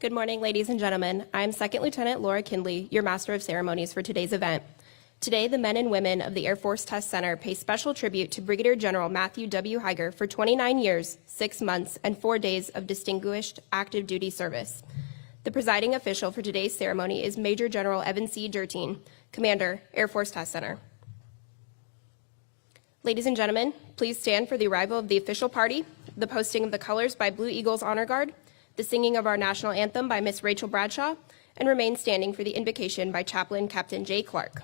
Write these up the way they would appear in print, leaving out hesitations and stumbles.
Good morning, ladies and gentlemen. I'm Second Lieutenant Laura Kindley, your Master of Ceremonies for today's event. Today, the men and women of the Air Force Test Center pay special tribute to Brigadier General Matthew W. Higer for 29 years, 6 months, and 4 days of distinguished active duty service. The presiding official for today's ceremony is Major General Evan C. Durteen, Commander, Air Force Test Center. Ladies and gentlemen, please stand for the arrival of the official party, the posting of the colors by Blue Eagles Honor Guard, the singing of our national anthem by Miss Rachel Bradshaw, and remain standing for the invocation by Chaplain Captain Jay Clark.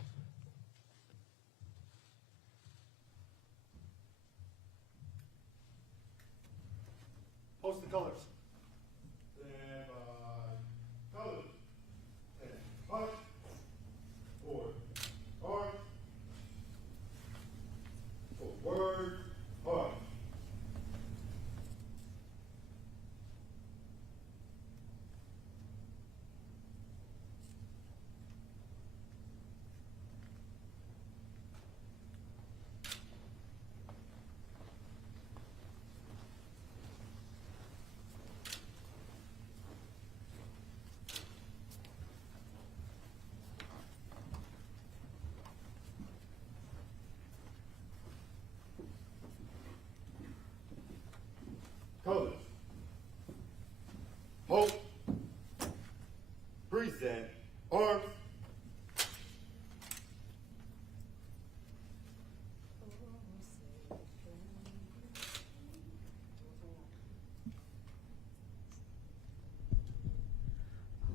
Post the colors. Stand by. Colors. And march. Forward. March. Forward. March. Colors. Hold. Present. Arms.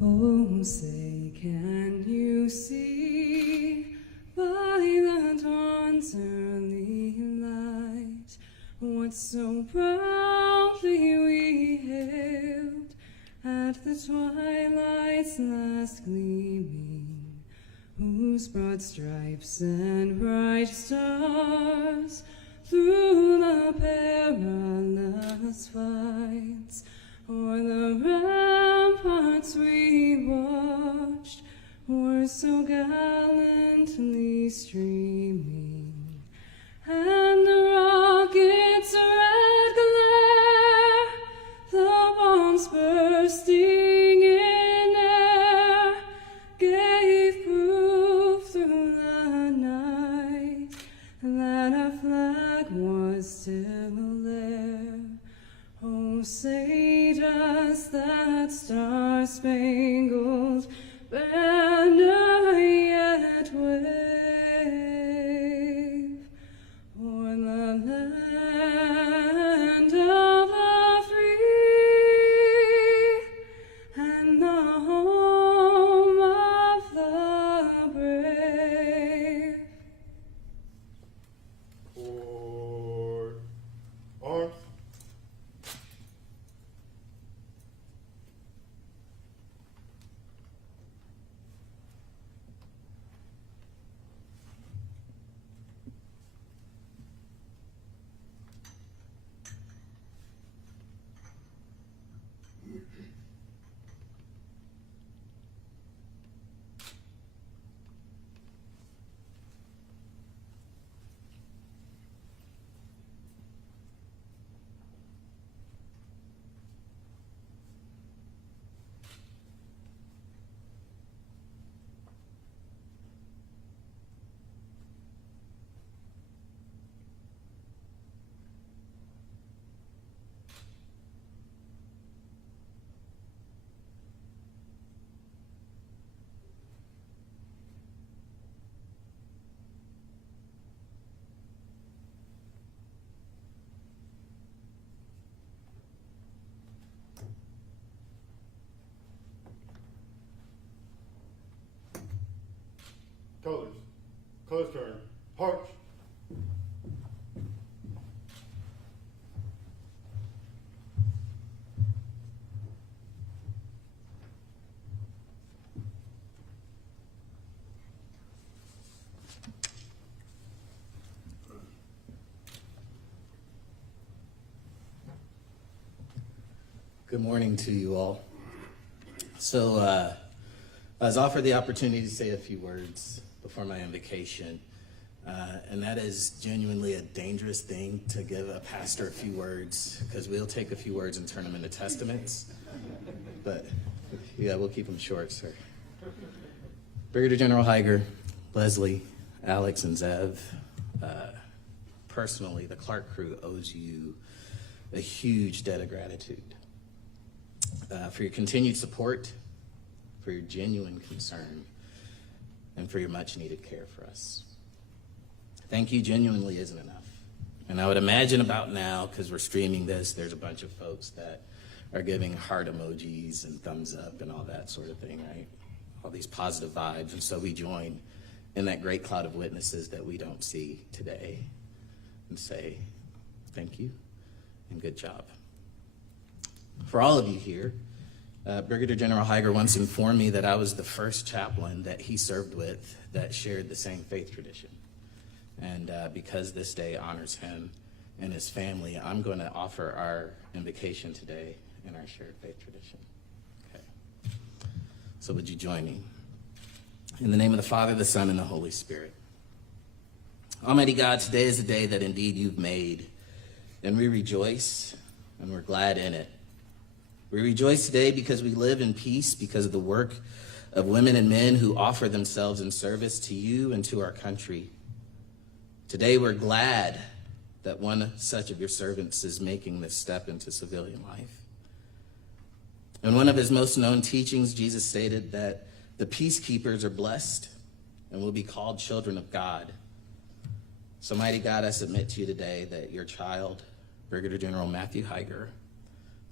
Oh, say, can you see by the dawn's early light what so proudly we hailed at the twilight's last gleaming, whose broad stripes and bright stars through the perilous fights o'er the ramparts we watched were so gallantly streaming, and the rocket's red glare, the bombs bursting in air, gave proof through the night that our flag was still there. Oh, say does that star-spangled banner yet wave o'er the land of the free and the home of the brave? Forward. Arms. Colors. Colors turn. March. Good morning to you all. So I was offered the opportunity to say a few words before my invocation, and that is genuinely a dangerous thing, to give a pastor a few words, because we'll take a few words and turn them into testaments. But Yeah, we'll keep them short, sir. Brigadier General Higer, Leslie, Alex, and Zev, personally, the Clark crew owes you a huge debt of gratitude for your continued support, for your genuine concern, and for your much-needed care for us. Thank you genuinely isn't enough. And I would imagine about now, because we're streaming this, there's a bunch of folks that are giving heart emojis and thumbs up and all that sort of thing, right? All these positive vibes. And so we join in that great cloud of witnesses that we don't see today and say, thank you and good job. For all of you here, Brigadier General Higer once informed me that I was the first chaplain that he served with that shared the same faith tradition. And because this day honors him and his family, I'm going to offer our invocation today in our shared faith tradition. Okay. So would you join me? In the name of the Father, the Son, and the Holy Spirit. Almighty God, today is a day that indeed you've made, and we rejoice and we're glad in it. We rejoice today because we live in peace because of the work of women and men who offer themselves in service to you and to our country. Today we're glad that one such of your servants is making this step into civilian life. In one of his most known teachings, Jesus stated that the peacekeepers are blessed and will be called children of God. So, mighty God, I submit to you today that your child, Brigadier General Matthew Higer,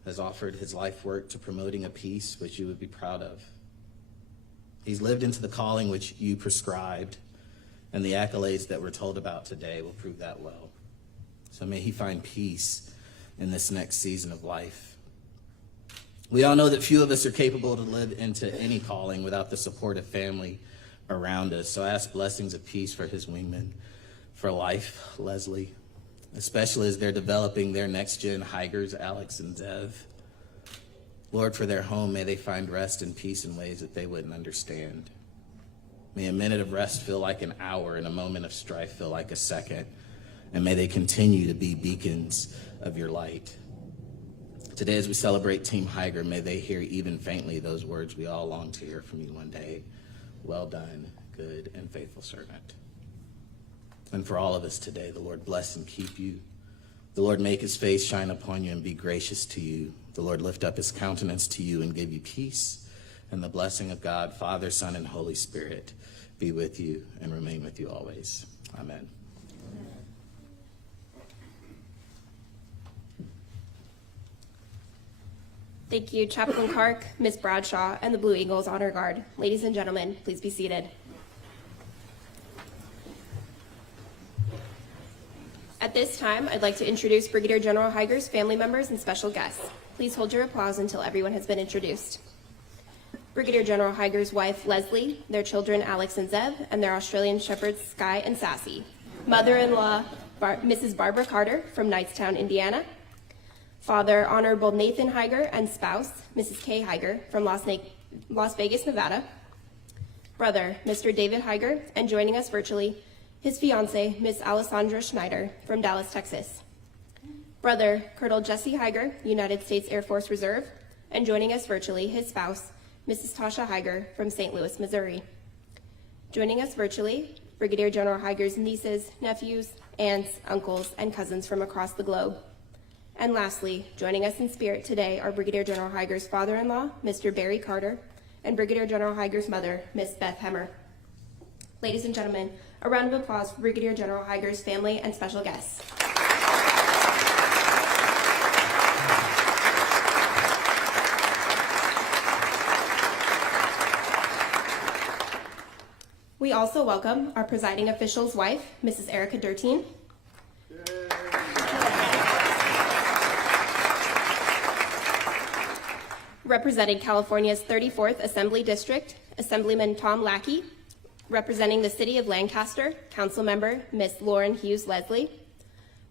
has offered his life work to promoting a peace which you would be proud of. He's lived into the calling which you prescribed, and the accolades that we're told about today will prove that well. So may he find peace in this next season of life. We all know that few of us are capable to live into any calling without the support of family around us. So I ask blessings of peace for his wingmen, for life, Leslie, especially as they're developing their next gen Higers, Alex and Zev. Lord, for their home, may they find rest and peace in ways that they wouldn't understand. May a minute of rest feel like an hour and a moment of strife feel like a second. And may they continue to be beacons of your light. Today, as we celebrate Team Higer, may they hear even faintly those words we all long to hear from you one day. Well done, good and faithful servant. And for all of us today, the Lord bless and keep you. The Lord make his face shine upon you and be gracious to you. The Lord lift up his countenance to you and give you peace. And the blessing of God, Father, Son, and Holy Spirit be with you and remain with you always. Amen. Thank you, Chaplain Clark, Ms. Bradshaw, and the Blue Eagles Honor Guard. Ladies and gentlemen, please be seated. At this time, I'd like to introduce Brigadier General Higer's family members and special guests. Please hold your applause until everyone has been introduced. Brigadier General Higer's wife, Leslie, their children, Alex and Zev, and their Australian shepherds, Sky and Sassy. Mother-in-law, Mrs. Barbara Carter from Knightstown, Indiana. Father, Honorable Nathan Higer, and spouse, Mrs. Kay Higer from Las Vegas, Nevada. Brother, Mr. David Higer, and joining us virtually, his fiancée, Miss Alessandra Schneider from Dallas, Texas. Brother, Colonel Jesse Higer, United States Air Force Reserve, and joining us virtually, his spouse, Mrs. Tasha Higer from St. Louis, Missouri. Joining us virtually, Brigadier General Higer's nieces, nephews, aunts, uncles, and cousins from across the globe. And lastly, joining us in spirit today are Brigadier General Higer's father-in-law, Mr. Barry Carter, and Brigadier General Higer's mother, Miss Beth Hemmer. Ladies and gentlemen, a round of applause for Brigadier General Higer's family and special guests. We also welcome our presiding official's wife, Mrs. Erica Durteen. Representing California's 34th Assembly District, Assemblyman Tom Lackey. Representing the City of Lancaster, Councilmember Miss Lauren Hughes Leslie.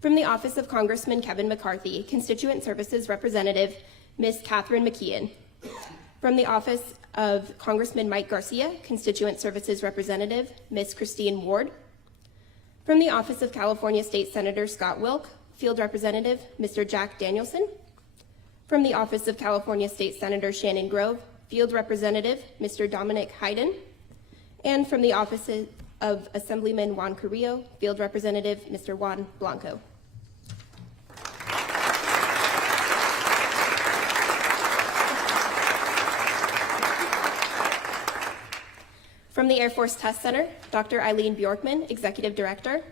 From the Office of Congressman Kevin McCarthy, Constituent Services Representative Miss Catherine McKeon. From the Office of Congressman Mike Garcia, Constituent Services Representative Miss Christine Ward. From the Office of California State Senator Scott Wilk, Field Representative Mr. Jack Danielson. From the Office of California State Senator Shannon Grove, Field Representative Mr. Dominic Hayden, and from the Office of Assemblyman Juan Carrillo, Field Representative Mr. Juan Blanco. From the Air Force Test Center, Dr. Eileen Bjorkman, Executive Director,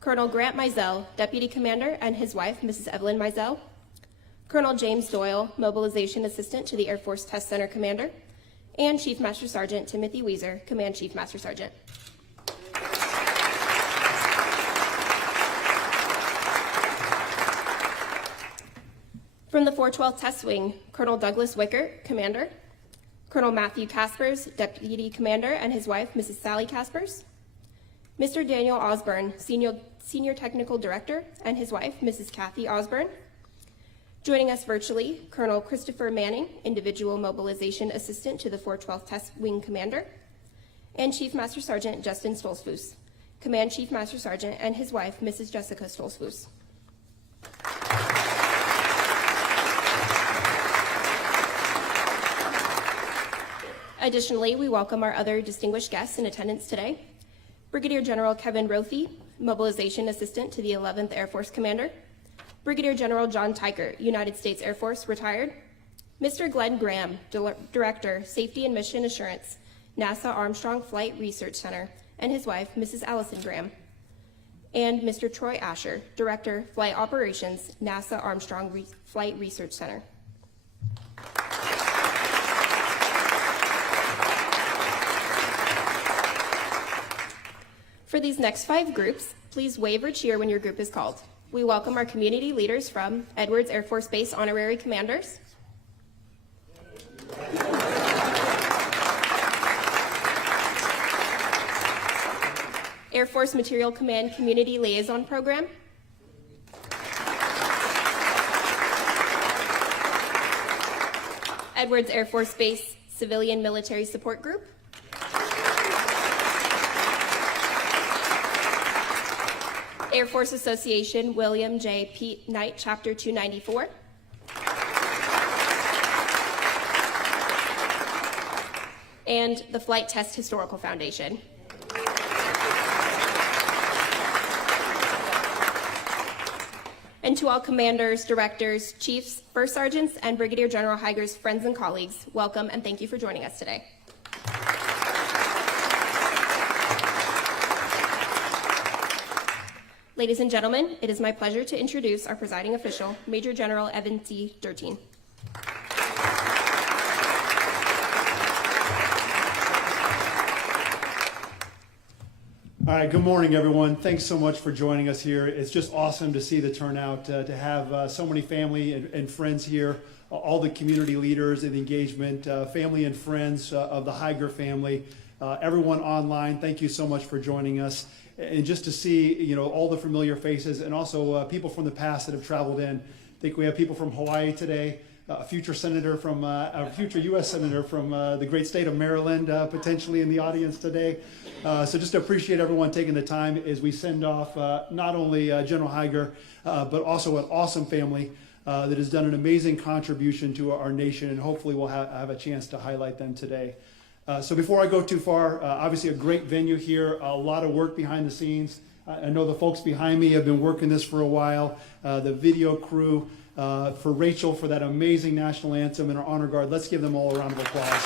Colonel Grant Mizell, Deputy Commander, and his wife, Mrs. Evelyn Mizell, Colonel James Doyle, Mobilization Assistant to the Air Force Test Center Commander, and Chief Master Sergeant Timothy Weezer, Command Chief Master Sergeant. From the 412th Test Wing, Colonel Douglas Wicker, Commander, Colonel Matthew Caspers, Deputy Commander, and his wife, Mrs. Sally Caspers, Mr. Daniel Osborne, Senior Technical Director, and his wife, Mrs. Kathy Osborne. Joining us virtually, Colonel Christopher Manning, Individual Mobilization Assistant to the 412th Test Wing Commander, and Chief Master Sergeant Justin Stolzfus, Command Chief Master Sergeant, and his wife, Mrs. Jessica Stolzfus. Additionally, we welcome our other distinguished guests in attendance today. Brigadier General Kevin Rothy, Mobilization Assistant to the 11th Air Force Commander. Brigadier General John Teicher, United States Air Force, retired. Mr. Glenn Graham, Director, Safety and Mission Assurance, NASA Armstrong Flight Research Center, and his wife, Mrs. Allison Graham. And Mr. Troy Asher, Director, Flight Operations, NASA Armstrong Flight Research Center. For these next 5 groups, please wave or cheer when your group is called. We welcome our community leaders from Edwards Air Force Base Honorary Commanders, Air Force Material Command Community Liaison Program, Edwards Air Force Base Civilian Military Support Group, Air Force Association William J. Pete Knight, Chapter 294. And the Flight Test Historical Foundation. And to all commanders, directors, chiefs, first sergeants, and Brigadier General Higer's friends and colleagues, welcome and thank you for joining us today. Ladies and gentlemen, it is my pleasure to introduce our presiding official, Major General Evan C. Durteen. All right, good morning, everyone. Thanks so much for joining us here. It's just awesome to see the turnout, to have so many family and friends here, all the community leaders and engagement, family and friends of the Higer family, everyone online. Thank you so much for joining us. And just to see, all the familiar faces and also people from the past that have traveled in. I think we have people from Hawaii today, a future senator from, a future U.S. senator from the great state of Maryland, potentially in the audience today. So just to appreciate everyone taking the time as we send off not only General Higer, but also an awesome family that has done an amazing contribution to our nation, and hopefully we'll have a chance to highlight them today. So before I go too far, obviously a great venue here, a lot of work behind the scenes. I know the folks behind me have been working this for a while, the video crew, for Rachel for that amazing national anthem and our honor guard. Let's give them all a round of applause.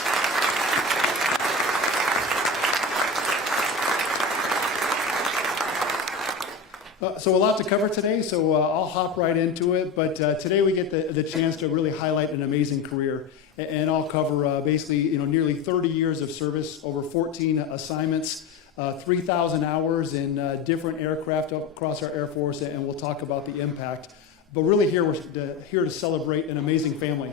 So a lot to cover today, so I'll hop right into it. But today we get the chance to really highlight an amazing career. And I'll cover basically nearly 30 years of service, over 14 assignments, 3,000 hours in different aircraft across our Air Force, and we'll talk about the impact. But really here we're here to celebrate an amazing family.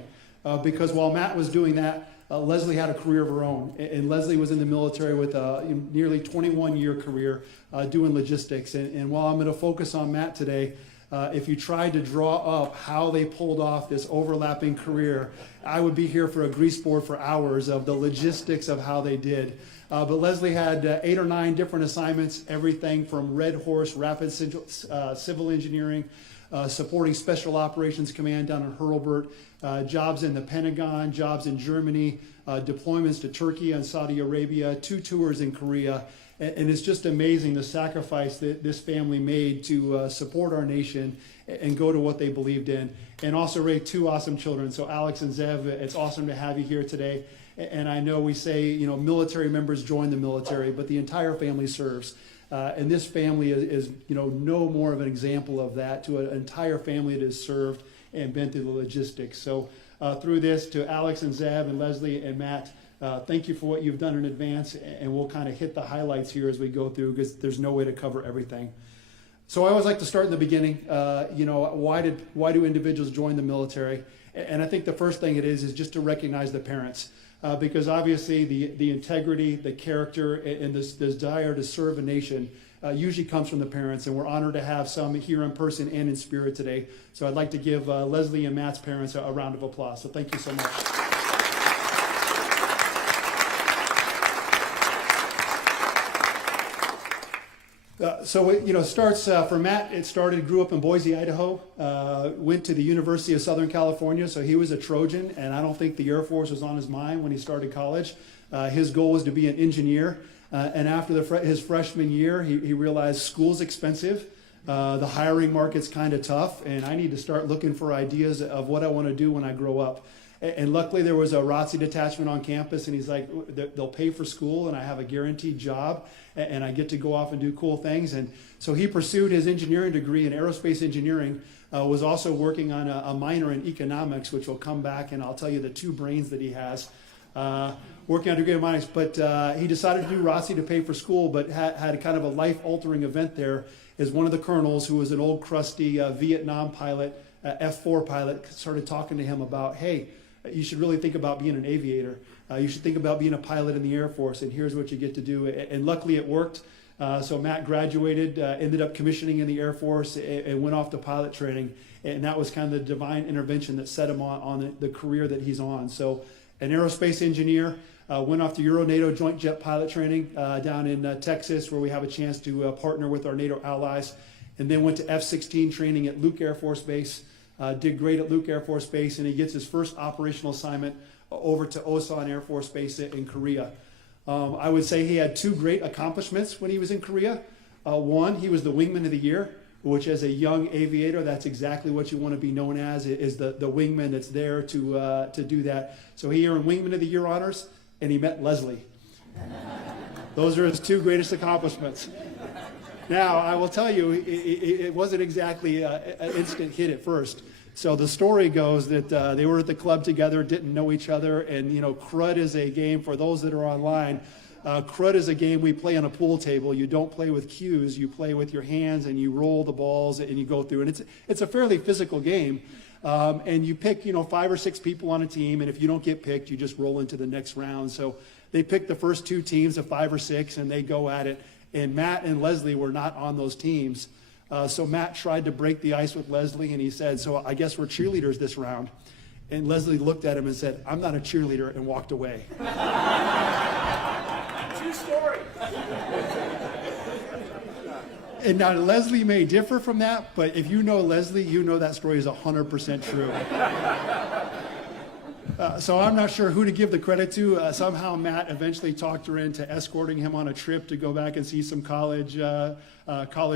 Because while Matt was doing that, Leslie had a career of her own. And Leslie was in the military with a nearly 21-year career doing logistics. And while I'm going to focus on Matt today, if you tried to draw up how they pulled off this overlapping career, I would be here for a grease board for hours of the logistics of how they did. But Leslie had 8 or 9 different assignments, everything from Red Horse, Rapid Civil Engineering, supporting Special Operations Command down in Hurlburt, jobs in the Pentagon, jobs in Germany, deployments to Turkey and Saudi Arabia, 2 tours in Korea. And it's just amazing the sacrifice that this family made to support our nation and go to what they believed in. And also raised 2 awesome children. So Alex and Zev, it's awesome to have you here today. And I know we say, military members join the military, but the entire family serves. And this family is no more of an example of that to an entire family that has served and been through the logistics. So through this, to Alex and Zev and Leslie and Matt, thank you for what you've done in advance, and we'll kind of hit the highlights here as we go through because there's no way to cover everything. So I always like to start in the beginning. Why do individuals join the military? And I think the first thing it is just to recognize the parents. Because obviously the integrity, the character, and this desire to serve a nation usually comes from the parents, and we're honored to have some here in person and in spirit today. So I'd like to give Leslie and Matt's parents a round of applause. So thank you so much. Starts for Matt. It grew up in Boise, Idaho, went to the University of Southern California, so he was a Trojan, and I don't think the Air Force was on his mind when he started college. His goal was to be an engineer, and after his freshman year, he realized school's expensive, the hiring market's kind of tough, and I need to start looking for ideas of what I want to do when I grow up. And luckily there was a ROTC detachment on campus, and he's like, they'll pay for school and I have a guaranteed job and I get to go off and do cool things. And so he pursued his engineering degree in aerospace engineering, was also working on a minor in economics, which will come back and I'll tell you the 2 brains that he has, working on a degree in economics. But he decided to do ROTC to pay for school, but had kind of a life-altering event there as one of the colonels, who was an old crusty Vietnam pilot, F-4 pilot, started talking to him about, hey, you should really think about being an aviator. You should think about being a pilot in the Air Force, and here's what you get to do. And luckily it worked. So Matt graduated, ended up commissioning in the Air Force, and went off to pilot training. And that was kind of the divine intervention that set him on the career that he's on. So an aerospace engineer, went off to Euro-NATO joint jet pilot training down in Texas, where we have a chance to partner with our NATO allies. And then went to F-16 training at Luke Air Force Base. Did great at Luke Air Force Base, and he gets his first operational assignment over to Osan Air Force Base in Korea. I would say he had 2 great accomplishments when he was in Korea. One, he was the Wingman of the Year, which as a young aviator, that's exactly what you want to be known as, is the wingman that's there to do that. So he earned Wingman of the Year honors, and he met Leslie. Those are his 2 greatest accomplishments. Now, I will tell you, it wasn't exactly an instant hit at first. So the story goes that they were at the club together, didn't know each other, and crud is a game for those that are online. Crud is a game we play on a pool table. You don't play with cues, you play with your hands, and you roll the balls and you go through. And it's a fairly physical game. And you pick 5 or 6 people on a team, and if you don't get picked, you just roll into the next round. So they picked the first 2 teams of 5 or 6, and they go at it. And Matt and Leslie were not on those teams. So Matt tried to break the ice with Leslie, and he said, so I guess we're cheerleaders this round. And Leslie looked at him and said, I'm not a cheerleader, and walked away. True story. And now Leslie may differ from that, but if you know Leslie, you know that story is 100% true. So I'm not sure who to give the credit to. Somehow Matt eventually talked her into escorting him on a trip to go back and see some college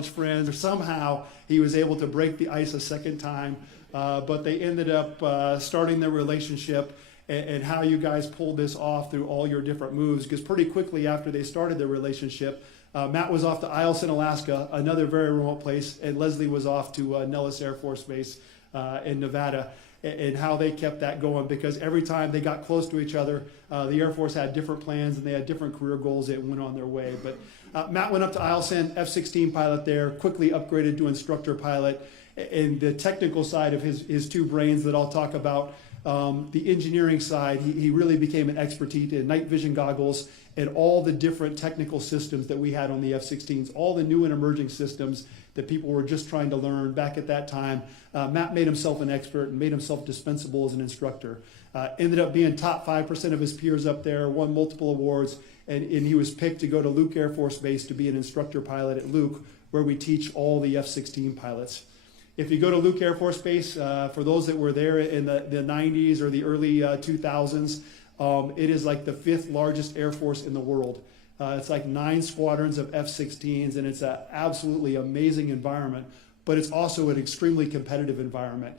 friends. Or somehow he was able to break the ice a second time. But they ended up starting their relationship, and how you guys pulled this off through all your different moves. Because pretty quickly after they started their relationship, Matt was off to Eielson, Alaska, another very remote place, and Leslie was off to Nellis Air Force Base in Nevada. And how they kept that going, because every time they got close to each other, the Air Force had different plans and they had different career goals that went on their way. But Matt went up to Eielson, F-16 pilot there, quickly upgraded to instructor pilot. And the technical side of his 2 brains that I'll talk about, the engineering side, he really became an expertise in night vision goggles and all the different technical systems that we had on the F-16s, all the new and emerging systems that people were just trying to learn back at that time. Matt made himself an expert and made himself dispensable as an instructor. Ended up being top 5% of his peers up there, won multiple awards, and he was picked to go to Luke Air Force Base to be an instructor pilot at Luke, where we teach all the F-16 pilots. If you go to Luke Air Force Base, for those that were there in the 90s or the early 2000s, it is like the 5th largest Air Force in the world. It's like 9 squadrons of F-16s, and it's an absolutely amazing environment, but it's also an extremely competitive environment,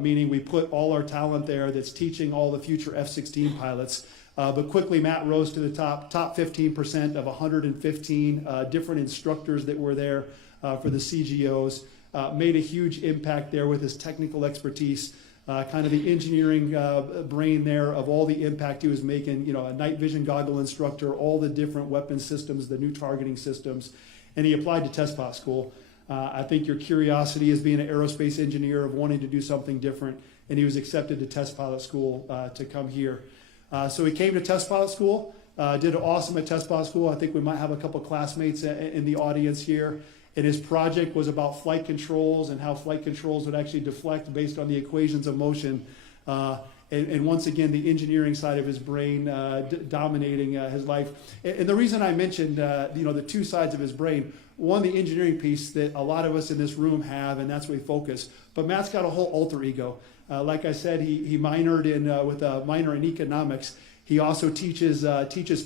meaning we put all our talent there that's teaching all the future F-16 pilots. But quickly, Matt rose to the top 15% of 115 different instructors that were there for the CGOs. Made a huge impact there with his technical expertise, kind of the engineering brain there of all the impact he was making, a night vision goggle instructor, all the different weapon systems, the new targeting systems, and he applied to test pilot school. I think your curiosity as being an aerospace engineer of wanting to do something different, and he was accepted to test pilot school to come here. So he came to test pilot school, did awesome at test pilot school. I think we might have a couple classmates in the audience here. And his project was about flight controls and how flight controls would actually deflect based on the equations of motion. And once again, the engineering side of his brain dominating his life. And the reason I mentioned the two sides of his brain, one, the engineering piece that a lot of us in this room have, and that's where we focus. But Matt's got a whole alter ego. Like I said, he minored with a minor in economics. He also teaches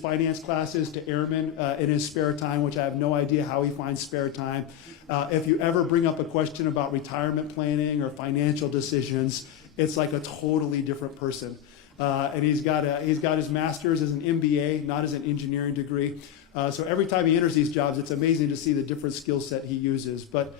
finance classes to airmen in his spare time, which I have no idea how he finds spare time. If you ever bring up a question about retirement planning or financial decisions, it's like a totally different person. And he's got his master's as an MBA, not as an engineering degree. So every time he enters these jobs, it's amazing to see the different skill set he uses. But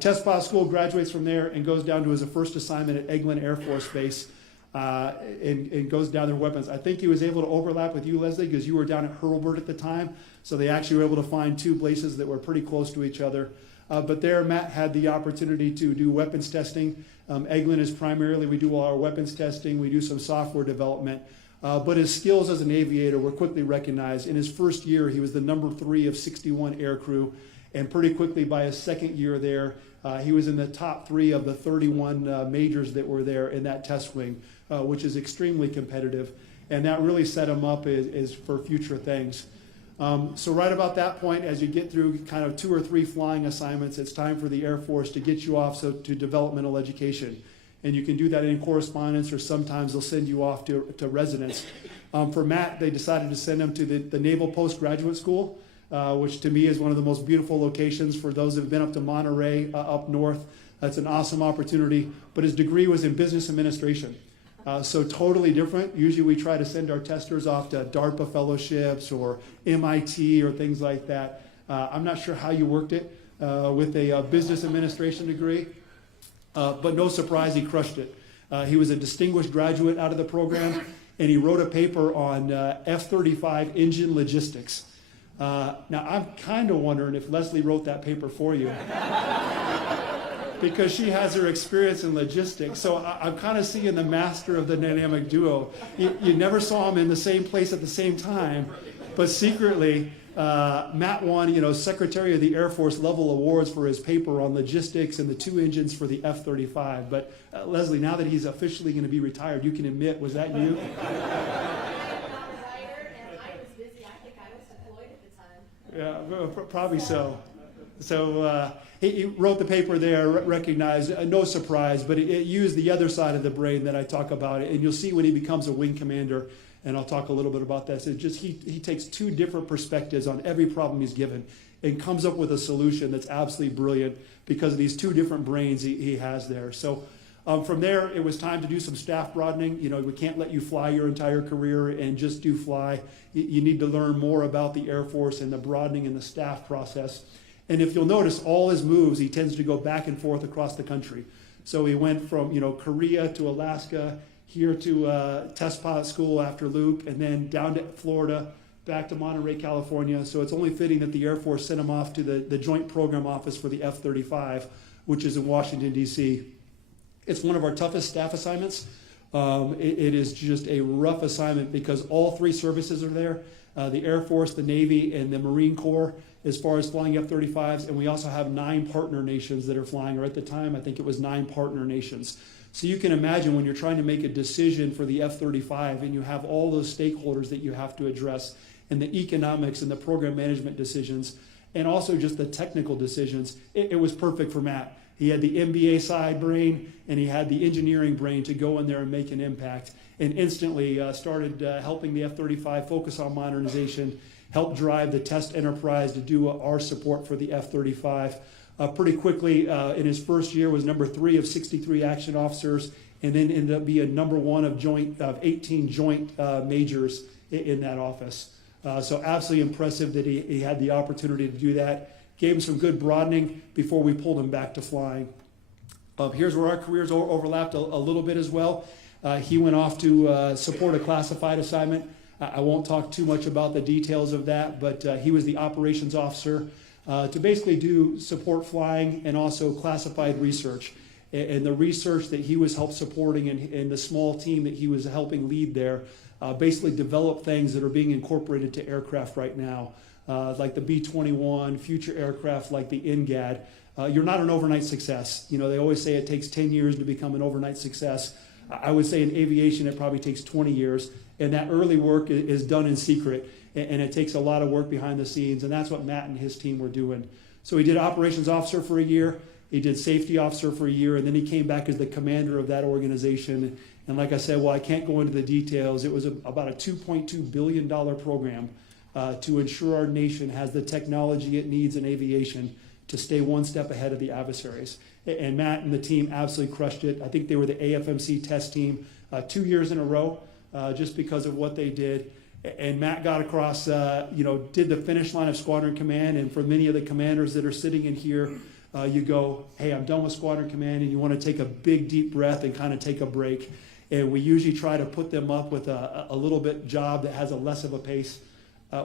test pilot school, graduates from there and goes down to his first assignment at Eglin Air Force Base. And goes down their weapons. I think he was able to overlap with you, Leslie, because you were down at Hurlburt at the time. So they actually were able to find 2 places that were pretty close to each other. But there, Matt had the opportunity to do weapons testing. Eglin is primarily, we do all our weapons testing. We do some software development. But his skills as an aviator were quickly recognized. In his first year, he was the number 3 of 61 air crew. And pretty quickly, by his second year there, he was in the top 3 of the 31 majors that were there in that test wing, which is extremely competitive. And that really set him up is for future things. So right about that point, as you get through kind of 2 or 3 flying assignments, it's time for the Air Force to get you off to developmental education. And you can do that in correspondence, or sometimes they'll send you off to residence. For Matt, they decided to send him to the Naval Postgraduate School, which to me is one of the most beautiful locations for those that have been up to Monterey up north. That's an awesome opportunity. But his degree was in business administration. So totally different. Usually we try to send our testers off to DARPA fellowships or MIT or things like that. I'm not sure how you worked it with a business administration degree, but no surprise, he crushed it. He was a distinguished graduate out of the program, and he wrote a paper on F-35 engine logistics. Now, I'm kind of wondering if Leslie wrote that paper for you. Because she has her experience in logistics. So I'm kind of seeing the master of the dynamic duo. You never saw them in the same place at the same time, but secretly, Matt won, Secretary of the Air Force level awards for his paper on logistics and the 2 engines for the F-35. But Leslie, now that he's officially going to be retired, you can admit, was that you? Yeah, probably so. So he wrote the paper there, recognized, no surprise, but it used the other side of the brain that I talk about. And you'll see when he becomes a wing commander, and I'll talk a little bit about that. So just he takes 2 different perspectives on every problem he's given and comes up with a solution that's absolutely brilliant because of these 2 different brains he has there. So from there, it was time to do some staff broadening. We can't let you fly your entire career and just do fly. You need to learn more about the Air Force and the broadening and the staff process. And if you'll notice, all his moves, he tends to go back and forth across the country. So he went from, Korea to Alaska, here to test pilot school after Luke, and then down to Florida, back to Monterey, California. So it's only fitting that the Air Force sent him off to the Joint Program Office for the F-35, which is in Washington, D.C. It's one of our toughest staff assignments. It is just a rough assignment because all 3 services are there, the Air Force, the Navy, and the Marine Corps, as far as flying F-35s. And we also have 9 partner nations that are flying, or at the time, I think it was 9 partner nations. So you can imagine when you're trying to make a decision for the F-35 and you have all those stakeholders that you have to address, and the economics and the program management decisions, and also just the technical decisions, it was perfect for Matt. He had the MBA side brain, and he had the engineering brain to go in there and make an impact. And instantly started helping the F-35 focus on modernization, helped drive the test enterprise to do our support for the F-35. Pretty quickly, in his first year, was number 3 of 63 action officers, and then ended up being number 1 of 18 joint majors in that office. So absolutely impressive that he had the opportunity to do that. Gave him some good broadening before we pulled him back to flying. Here's where our careers overlapped a little bit as well. He went off to support a classified assignment. I won't talk too much about the details of that, but he was the operations officer to basically do support flying and also classified research. And the research that he was helped supporting and the small team that he was helping lead there basically developed things that are being incorporated to aircraft right now, like the B-21, future aircraft like the NGAD. You're not an overnight success. You know, they always say it takes 10 years to become an overnight success. I would say in aviation it probably takes 20 years, and that early work is done in secret, and it takes a lot of work behind the scenes, and that's what Matt and his team were doing. So he did operations officer for a year, he did safety officer for a year, and then he came back as the commander of that organization. And like I said, well, I can't go into the details. It was about a $2.2 billion program to ensure our nation has the technology it needs in aviation to stay one step ahead of the adversaries. And Matt and the team absolutely crushed it. I think they were the AFMC test team 2 years in a row just because of what they did. And Matt got across, did the finish line of Squadron Command. And for many of the commanders that are sitting in here, you go, hey, I'm done with Squadron Command, and you want to take a big, deep breath and kind of take a break. And we usually try to put them up with a little bit job that has a less of a pace.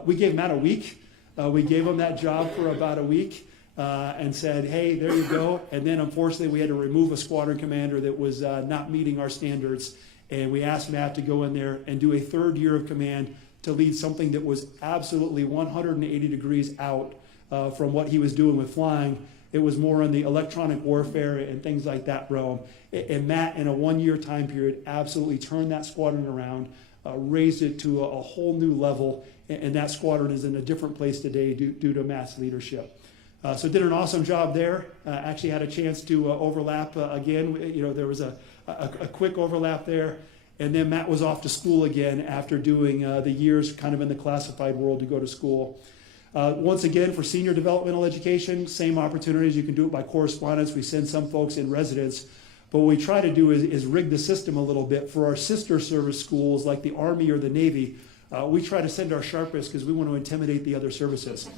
We gave Matt a week. We gave him that job for about a week and said, hey, there you go. And then unfortunately we had to remove a squadron commander that was not meeting our standards. And we asked Matt to go in there and do a third year of command to lead something that was absolutely 180 degrees out from what he was doing with flying. It was more in the electronic warfare and things like that realm. And Matt, in a 1 year time period, absolutely turned that squadron around, raised it to a whole new level, and that squadron is in a different place today due to Matt's leadership. So did an awesome job there. Actually had a chance to overlap again. There was a quick overlap there. And then Matt was off to school again after doing the years kind of in the classified world to go to school. Once again, for senior developmental education, same opportunities. You can do it by correspondence. We send some folks in residence. But what we try to do is rig the system a little bit. For our sister service schools like the Army or the Navy, we try to send our sharpest because we want to intimidate the other services.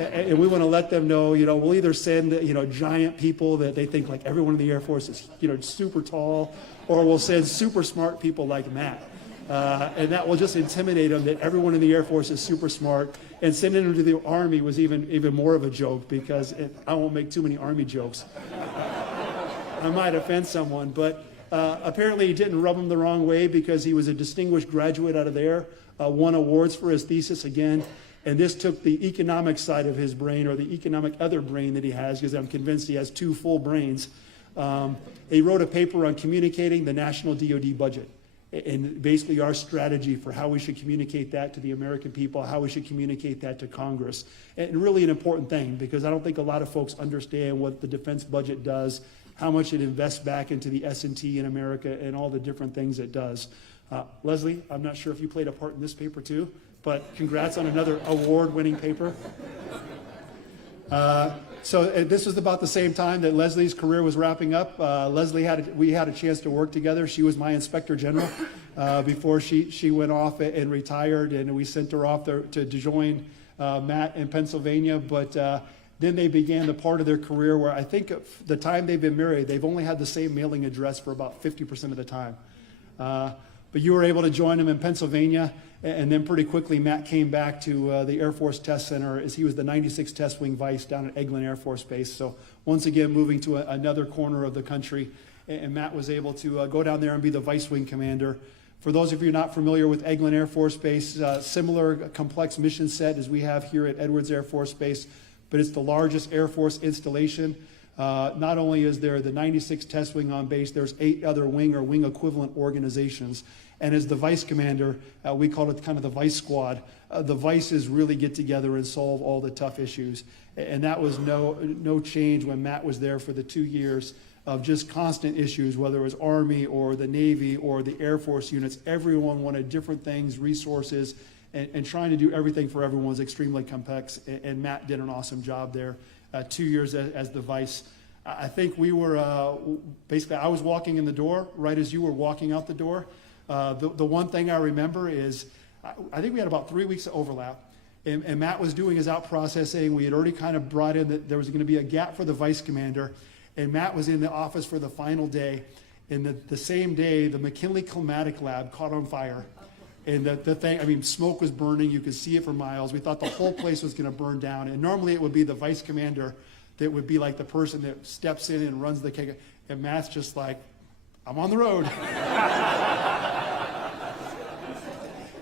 And we want to let them know, we'll either send, giant people that they think like everyone in the Air Force is, super tall, or we'll send super smart people like Matt. And that will just intimidate them that everyone in the Air Force is super smart. And sending them to the Army was even more of a joke because I won't make too many Army jokes. I might offend someone, but apparently he didn't rub them the wrong way because he was a distinguished graduate out of there, won awards for his thesis again, and this took the economic side of his brain, or the economic other brain that he has, because I'm convinced he has two full brains. He wrote a paper on communicating the national DoD budget, and basically our strategy for how we should communicate that to the American people, how we should communicate that to Congress. And really an important thing, because I don't think a lot of folks understand what the defense budget does, how much it invests back into the S&T in America, and all the different things it does. Leslie, I'm not sure if you played a part in this paper too, but congrats on another award-winning paper. So this was about the same time that Leslie's career was wrapping up. We had a chance to work together. She was my inspector general before she went off and retired, and we sent her off to join Matt in Pennsylvania. But then they began the part of their career where I think the time they've been married, they've only had the same mailing address for about 50% of the time. But you were able to join him in Pennsylvania, and then pretty quickly Matt came back to the Air Force Test Center as he was the 96th Test Wing Vice down at Eglin Air Force Base. So once again, moving to another corner of the country, and Matt was able to go down there and be the Vice Wing Commander. For those of you not familiar with Eglin Air Force Base, similar complex mission set as we have here at Edwards Air Force Base, but it's the largest Air Force installation. Not only is there the 96th Test Wing on base, there's 8 other wing or wing equivalent organizations. And as the vice commander, we called it kind of the vice squad. The vices really get together and solve all the tough issues. And that was no change when Matt was there for the 2 years of just constant issues, whether it was Army or the Navy or the Air Force units. Everyone wanted different things, resources, and trying to do everything for everyone was extremely complex. And Matt did an awesome job there. 2 years as the vice. I think we were, basically I was walking in the door right as you were walking out the door. The one thing I remember is, I think we had about 3 weeks of overlap. And Matt was doing his out processing. We had already kind of brought in that there was going to be a gap for the vice commander. And Matt was in the office for the final day. And the same day, the McKinley Climatic Lab caught on fire. And the thing, I mean, smoke was burning. You could see it for miles. We thought the whole place was going to burn down. And normally it would be the vice commander that would be like the person that steps in and runs the kick. And Matt's just like, I'm on the road.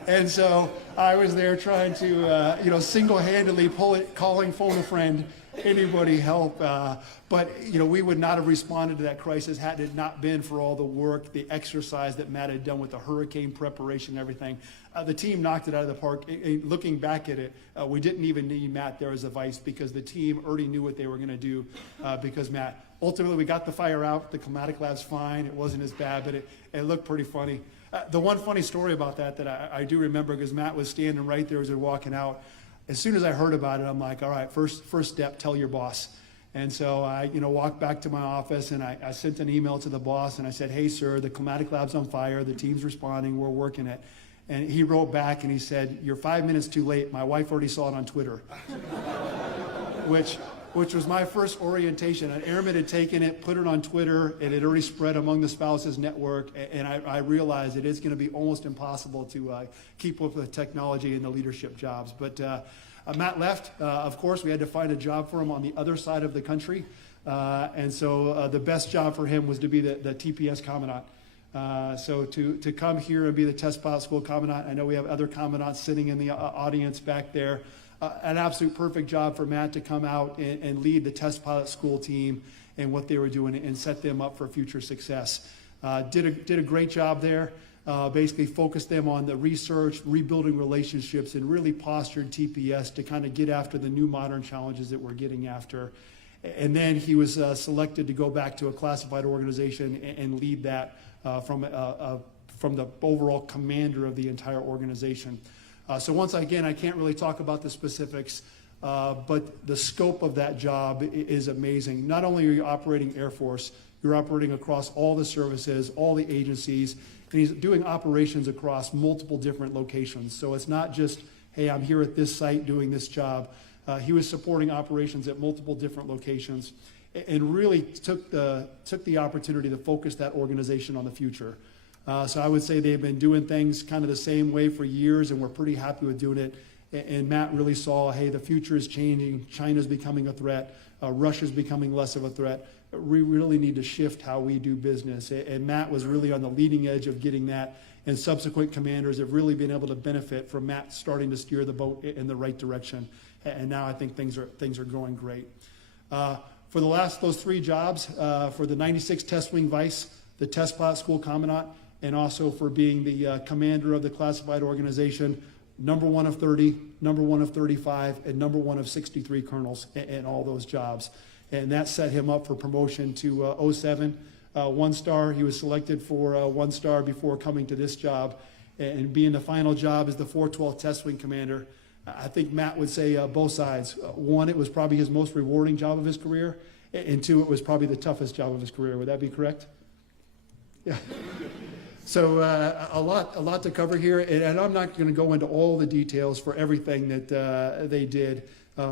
And so I was there trying to, single-handedly pull it, calling phone a friend, anybody help. But we would not have responded to that crisis had it not been for all the work, the exercise that Matt had done with the hurricane preparation and everything. The team knocked it out of the park. Looking back at it, we didn't even need Matt there as a vice because the team already knew what they were going to do because Matt. Ultimately, we got the fire out. The climatic lab's fine. It wasn't as bad, but it looked pretty funny. The one funny story about that I do remember, because Matt was standing right there as we were walking out. As soon as I heard about it, I'm like, all right, first step, tell your boss. And so I, walked back to my office and I sent an email to the boss and I said, hey, sir, the climatic lab's on fire. The team's responding. We're working it. And he wrote back and he said, you're 5 minutes too late. My wife already saw it on Twitter. Which was my first orientation. An airman had taken it, put it on Twitter, and it had already spread among the spouses network, and I realized it is going to be almost impossible to keep up with the technology and the leadership jobs. But Matt left. Of course, we had to find a job for him on the other side of the country, and so the best job for him was to be the TPS Commandant. So to come here and be the Test Pilot School Commandant, I know we have other Commandants sitting in the audience back there. An absolute perfect job for Matt to come out and lead the Test Pilot School team and what they were doing and set them up for future success. Did a great job there. Basically focused them on the research, rebuilding relationships, and really postured TPS to kind of get after the new modern challenges that we're getting after. And then he was selected to go back to a classified organization and lead that from the overall commander of the entire organization. So once again, I can't really talk about the specifics, but the scope of that job is amazing. Not only are you operating Air Force, you're operating across all the services, all the agencies, and he's doing operations across multiple different locations. So it's not just, hey, I'm here at this site doing this job. He was supporting operations at multiple different locations and really took the opportunity to focus that organization on the future. So I would say they've been doing things kind of the same way for years, and we're pretty happy with doing it. And Matt really saw, hey, the future is changing. China's becoming a threat. Russia's becoming less of a threat. We really need to shift how we do business. And Matt was really on the leading edge of getting that. And subsequent commanders have really been able to benefit from Matt starting to steer the boat in the right direction. And now I think things are going great. For those 3 jobs, for the 96 Test Wing Vice, the Test Pilot School Commandant, and also for being the commander of the classified organization, number 1 of 30, number 1 of 35, and number 1 of 63 colonels in all those jobs. And that set him up for promotion to 07, 1-star. He was selected for 1-star before coming to this job. And being the final job as the 412 Test Wing Commander, I think Matt would say both sides. 1, it was probably his most rewarding job of his career, and 2, it was probably the toughest job of his career. Would that be correct? Yeah. So a lot to cover here, and I'm not going to go into all the details for everything that they did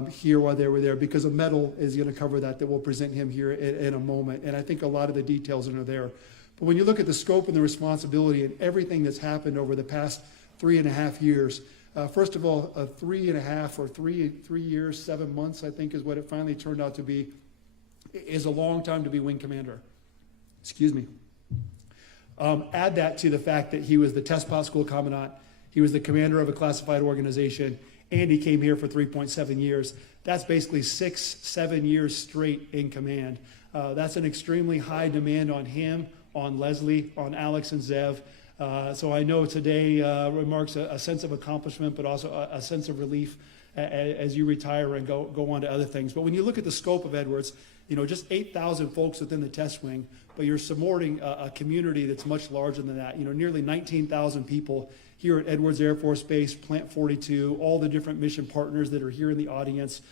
here while they were there, because a medal is going to cover that we'll present him here in a moment, and I think a lot of the details are there. But when you look at the scope and the responsibility and everything that's happened over the past 3.5 years, first of all, 3.5 or 3 years, 7 months, I think is what it finally turned out to be, is a long time to be wing commander. Excuse me. Add that to the fact that he was the Test Pilot School Commandant, he was the commander of a classified organization, and he came here for 3.7 years. That's basically 6-7 years straight in command. That's an extremely high demand on him, on Leslie, on Alex and Zev. So I know today marks a sense of accomplishment, but also a sense of relief as you retire and go on to other things. But when you look at the scope of Edwards, just 8,000 folks within the test wing, but you're supporting a community that's much larger than that. Nearly 19,000 people here at Edwards Air Force Base, Plant 42, all the different mission partners that are here in the audience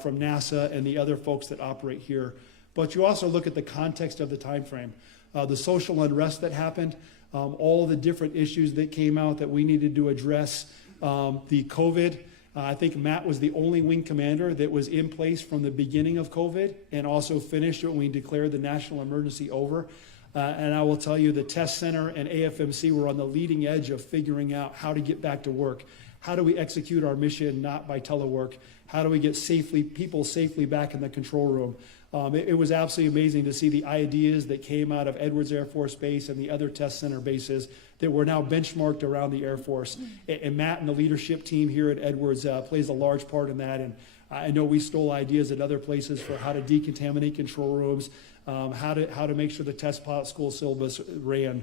from NASA and the other folks that operate here. But you also look at the context of the time frame, the social unrest that happened, all of the different issues that came out that we needed to address, the COVID. I think Matt was the only wing commander that was in place from the beginning of COVID and also finished it when we declared the national emergency over. And I will tell you, the test center and AFMC were on the leading edge of figuring out how to get back to work. How do we execute our mission not by telework? How do we get people safely back in the control room? It was absolutely amazing to see the ideas that came out of Edwards Air Force Base and the other test center bases that were now benchmarked around the Air Force. And Matt and the leadership team here at Edwards plays a large part in that. And I know we stole ideas at other places for how to decontaminate control rooms, how to make sure the test pilot school syllabus ran.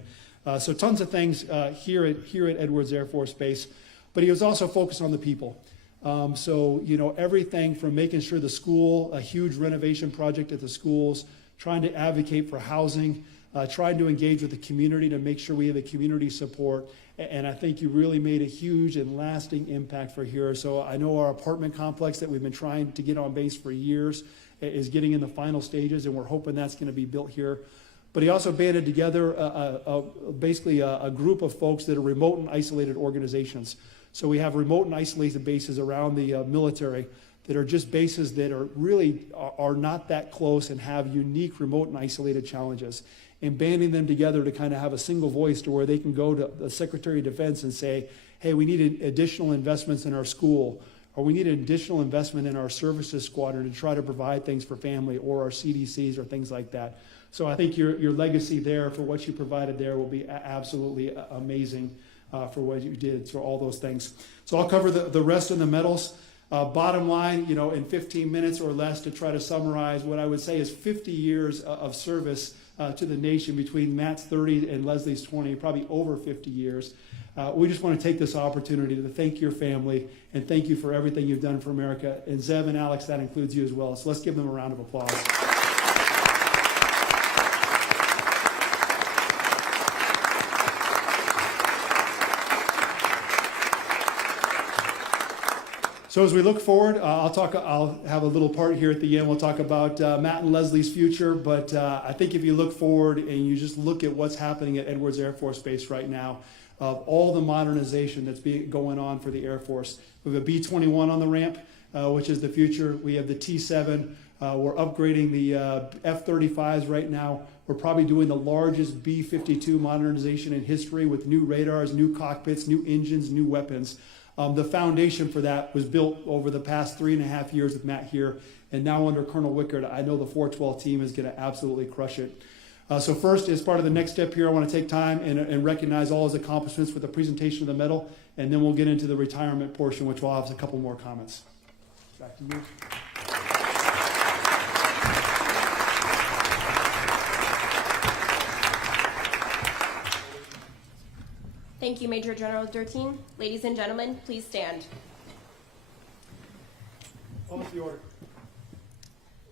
So tons of things here at Edwards Air Force Base. But he was also focused on the people. Everything from making sure the school, a huge renovation project at the schools, trying to advocate for housing, trying to engage with the community to make sure we have the community support. And I think you really made a huge and lasting impact for here. So I know our apartment complex that we've been trying to get on base for years is getting in the final stages, and we're hoping that's going to be built here. But he also banded together basically a group of folks that are remote and isolated organizations. So we have remote and isolated bases around the military that are just bases that are really are not that close and have unique remote and isolated challenges. And banding them together to kind of have a single voice to where they can go to the Secretary of Defense and say, hey, we need additional investments in our school, or we need an additional investment in our services squadron to try to provide things for family, or our CDCs or things like that. So I think your legacy there for what you provided there will be absolutely amazing. For what you did, for all those things. So I'll cover the rest of the medals. Bottom line, in 15 minutes or less to try to summarize what I would say is 50 years of service to the nation between Matt's 30 and Leslie's 20, probably over 50 years. We just want to take this opportunity to thank your family and thank you for everything you've done for America. And Zeb and Alex, that includes you as well. So let's give them a round of applause. So as we look forward, I'll have a little part here at the end. We'll talk about Matt and Leslie's future, but I think if you look forward and you just look at what's happening at Edwards Air Force Base right now, of all the modernization that's going on for the Air Force. We have a B-21 on the ramp, which is the future. We have the T-7. We're upgrading the F-35s right now. We're probably doing the largest B-52 modernization in history with new radars, new cockpits, new engines, new weapons. The foundation for that was built over the past 3.5 years with Matt here, and now under Colonel Wickard, I know the 412 team is going to absolutely crush it. So first, as part of the next step here, I want to take time and recognize all his accomplishments with the presentation of the medal, and then we'll get into the retirement portion, which will have a couple more comments. Back to you. Thank you, Major General Durteen. Ladies and gentlemen, please stand. Almost the order.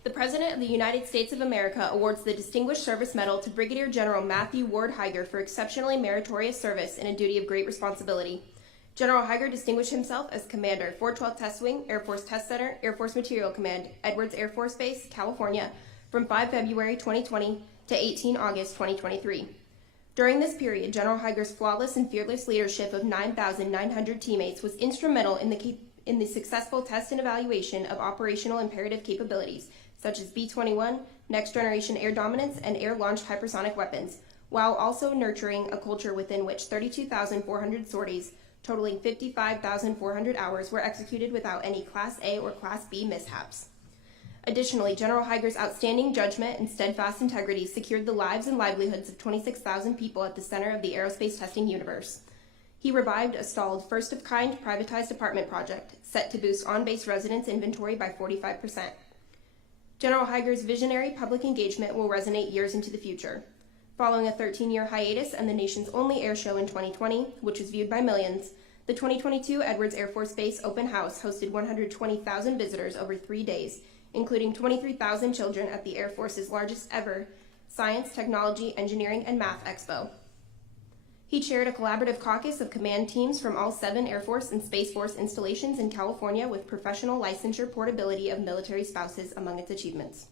The President of the United States of America awards the Distinguished Service Medal to Brigadier General Matthew Ward Higer for exceptionally meritorious service in a duty of great responsibility. General Higer distinguished himself as Commander, 412 Test Wing, Air Force Test Center, Air Force Material Command, Edwards Air Force Base, California, from 5 February 2020 to 18 August 2023. During this period, General Higer's flawless and fearless leadership of 9,900 teammates was instrumental in the successful test and evaluation of operational imperative capabilities, such as B-21, next-generation air dominance, and air-launched hypersonic weapons, while also nurturing a culture within which 32,400 sorties, totaling 55,400 hours, were executed without any Class A or Class B mishaps. Additionally, General Higer's outstanding judgment and steadfast integrity secured the lives and livelihoods of 26,000 people at the center of the aerospace testing universe. He revived a stalled, first-of-kind privatized apartment project set to boost on-base residence inventory by 45%. General Higer's visionary public engagement will resonate years into the future. Following a 13-year hiatus and the nation's only air show in 2020, which was viewed by millions, the 2022 Edwards Air Force Base Open House hosted 120,000 visitors over 3 days, including 23,000 children at the Air Force's largest ever Science, Technology, Engineering, and Math Expo. He chaired a collaborative caucus of command teams from all 7 Air Force and Space Force installations in California with professional licensure portability of military spouses among its achievements.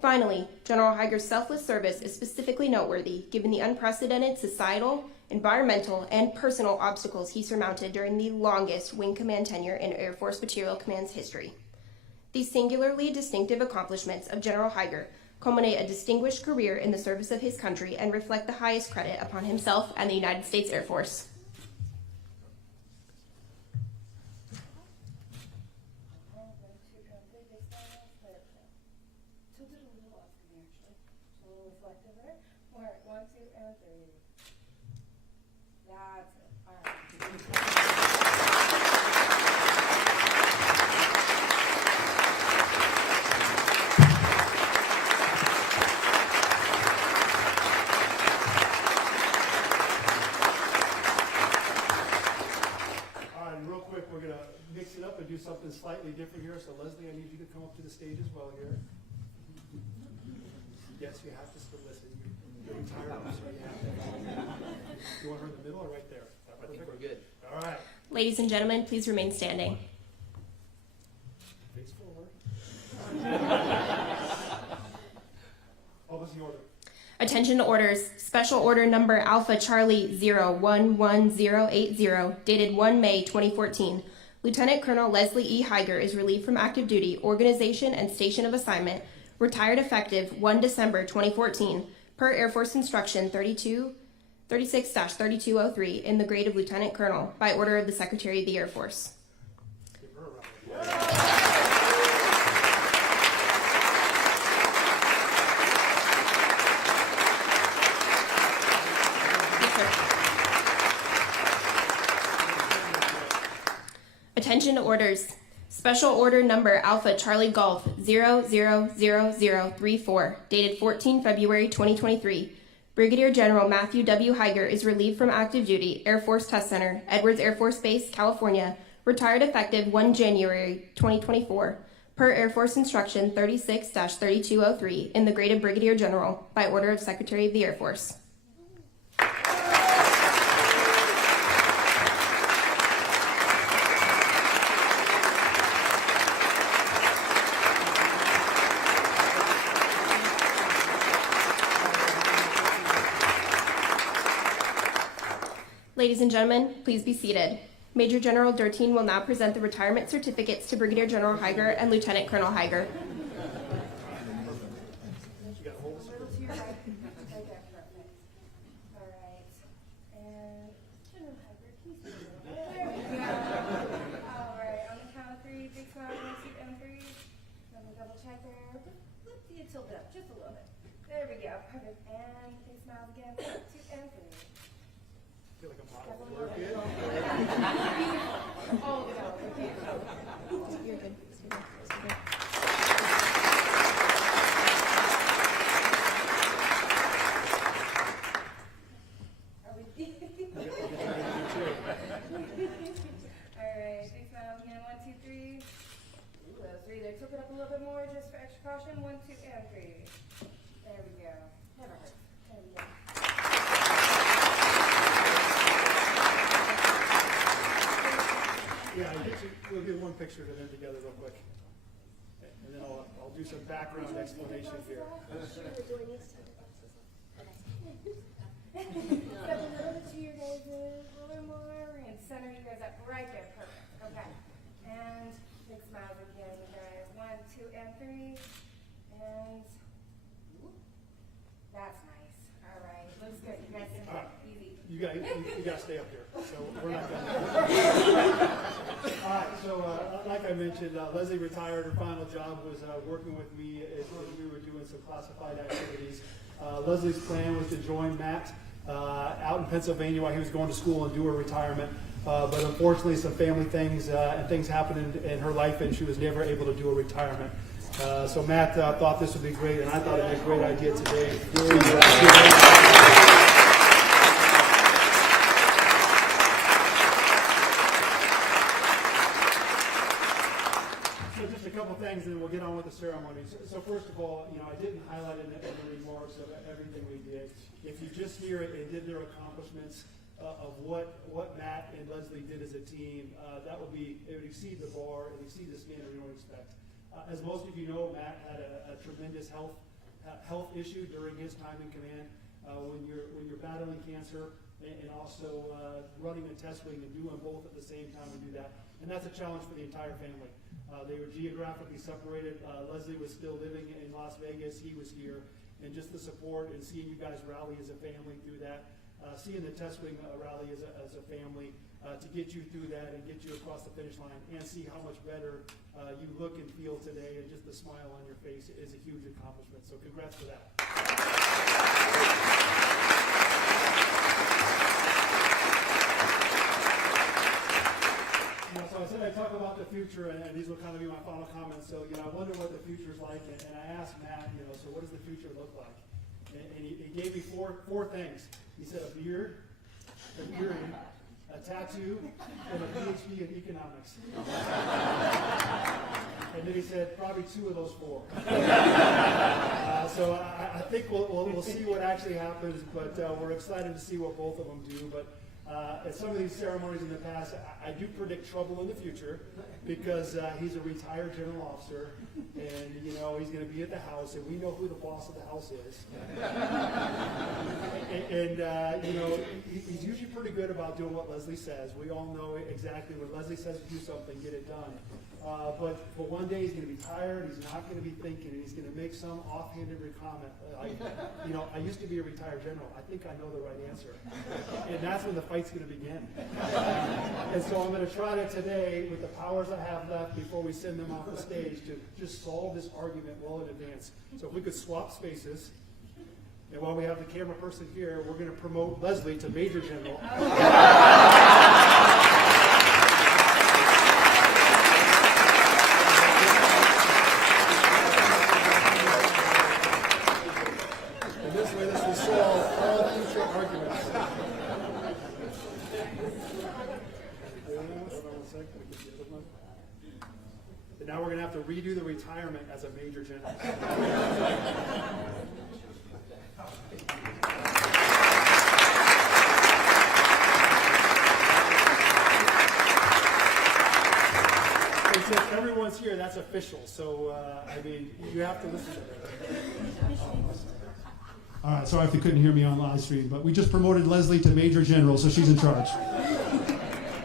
Finally, General Higer's selfless service is specifically noteworthy given the unprecedented societal, environmental, and personal obstacles he surmounted during the longest wing command tenure in Air Force Material Command's history. These singularly distinctive accomplishments of General Higer culminate a distinguished career in the service of his country and reflect the highest credit upon himself and the United States Air Force. One, two, and three. That's it. All right. All right, and real quick, we're gonna mix it up and do something slightly different here. So Leslie, I need you to come up to the stage as well here. Yes, you have to still listen. You're retired, so you have to. You want her in the middle or right there? I think we're good. All right. Ladies and gentlemen, please remain standing. Face forward. What was the order? Attention to orders. Special order number Alpha Charlie 011080, dated 1 May 2014. Lieutenant Colonel Leslie E. Higer is relieved from active duty, organization, and station of assignment, retired effective 1 December 2014, per Air Force Instruction 36-3203 in the grade of Lieutenant Colonel, by order of the Secretary of the Air Force. Give her a round of applause. Attention to orders. Special order number Alpha Charlie Golf 000034, dated 14 February 2023. Brigadier General Matthew W. Higer is relieved from active duty, Air Force Test Center, Edwards Air Force Base, California, retired effective 1 January 2024, per Air Force Instruction 36-3203 in the grade of Brigadier General, by order of Secretary of the Air Force. Ladies and gentlemen, please be seated. Major General Durteen will now present the retirement certificates to Brigadier General Higer and Lieutenant Colonel Higer. Took it up a little bit more just for extra caution. 1, 2, and 3. There we go. Never hurts. There we go. Yeah, we'll get one picture of them together real quick. And then I'll do some background explanation here. Step a little bit to your guys' a little more and center you guys up right there. Perfect. Okay. And big smiles again, you guys. 1, 2, and 3. And that's nice. All right. Looks good. You guys can easy. You got to stay up here. So we're not done. All right. So like I mentioned, Leslie retired. Her final job was working with me as we were doing some classified activities. Leslie's plan was to join Matt out in Pennsylvania while he was going to school and do her retirement. But unfortunately, some family things and things happened in her life, and she was never able to do a retirement. So Matt thought this would be great, and I thought it'd be a great idea today. So just a couple things, and we'll get on with the ceremonies. So first of all, I didn't highlight in the remarks of everything we did. If you just hear it and did their accomplishments of what Matt and Leslie did as a team, it would exceed the bar and exceed the standard we don't expect. As most of you know, Matt had a tremendous health issue during his time in command. When you're battling cancer and also running a test wing and doing both at the same time and do that, and that's a challenge for the entire family. They were geographically separated. Leslie was still living in Las Vegas. He was here, and just the support and seeing you guys rally as a family through that, seeing the test wing rally as a family. To get you through that and get you across the finish line and see how much better you look and feel today, and just the smile on your face is a huge accomplishment. So congrats for that. So I said I'd talk about the future, and these will kind of be my final comments. So I wonder what the future's like, and I asked Matt, so what does the future look like? And he gave me four things. He said a beard, a beard, a tattoo, and a PhD in economics. And then he said probably 2 of those 4. So I think we'll see what actually happens, but we're excited to see what both of them do. But at some of these ceremonies in the past, I do predict trouble in the future because he's a retired general officer, and he's going to be at the house, and we know who the boss of the house is. He's usually pretty good about doing what Leslie says. We all know exactly when Leslie says do something, get it done. But one day he's going to be tired, he's not going to be thinking, and he's going to make some offhanded comment. I used to be a retired general. I think I know the right answer. And that's when the fight's going to begin. And so I'm going to try to today, with the powers I have left before we send them off the stage, to just solve this argument well in advance. So if we could swap spaces, and while we have the camera person here, we're going to promote Leslie to Major General. And now we're going to have to redo the retirement as a Major General. Since everyone's here, that's official. So, you have to listen to it. All right, sorry if you couldn't hear me on live stream, but we just promoted Leslie to Major General, so she's in charge.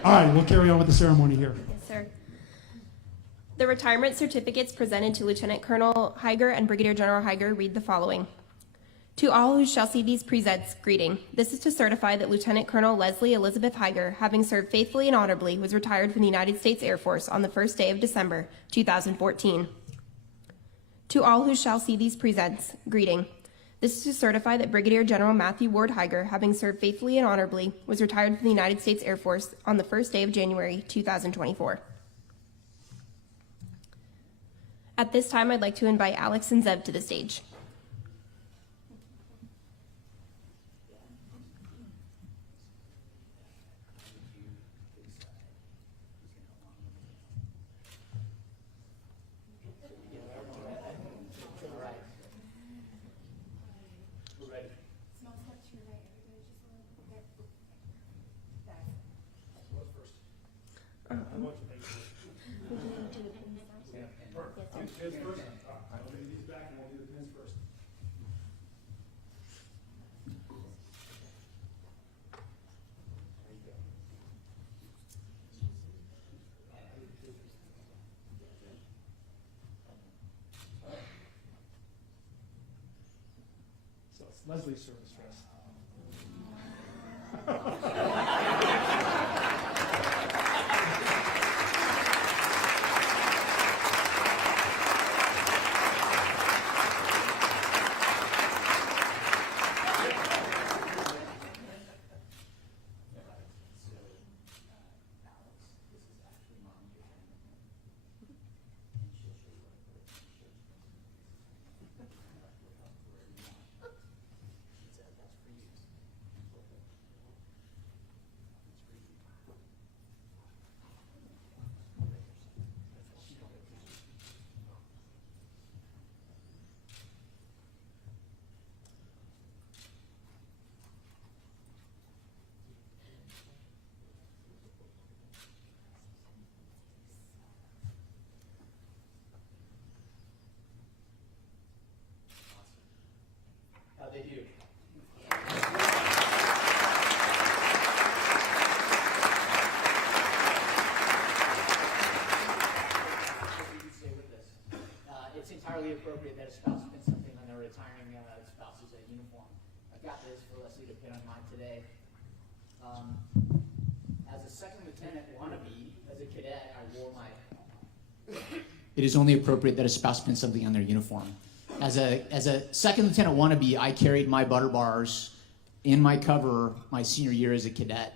All right, we'll carry on with the ceremony here. Yes, sir. The retirement certificates presented to Lieutenant Colonel Higer and Brigadier General Higer read the following. To all who shall see these presents, greeting. This is to certify that Lieutenant Colonel Leslie Elizabeth Higer, having served faithfully and honorably, was retired from the United States Air Force on the 1st day of December, 2014. To all who shall see these presents, greeting. This is to certify that Brigadier General Matthew Ward Higer, having served faithfully and honorably, was retired from the United States Air Force on the 1st day of January, 2024. At this time, I'd like to invite Alex and Zev to the stage. Pins first? I'll do these back and we'll do the pins first. So it's Leslie's service dress. highly appropriate that a spouse pin something on their retiring spouse's uniform. I've got this for Leslie to pin on mine today. As a second lieutenant wannabe, as a cadet, I wore my... It is only appropriate that a spouse pin something on their uniform. As a second lieutenant wannabe, I carried my butter bars in my cover my senior year as a cadet.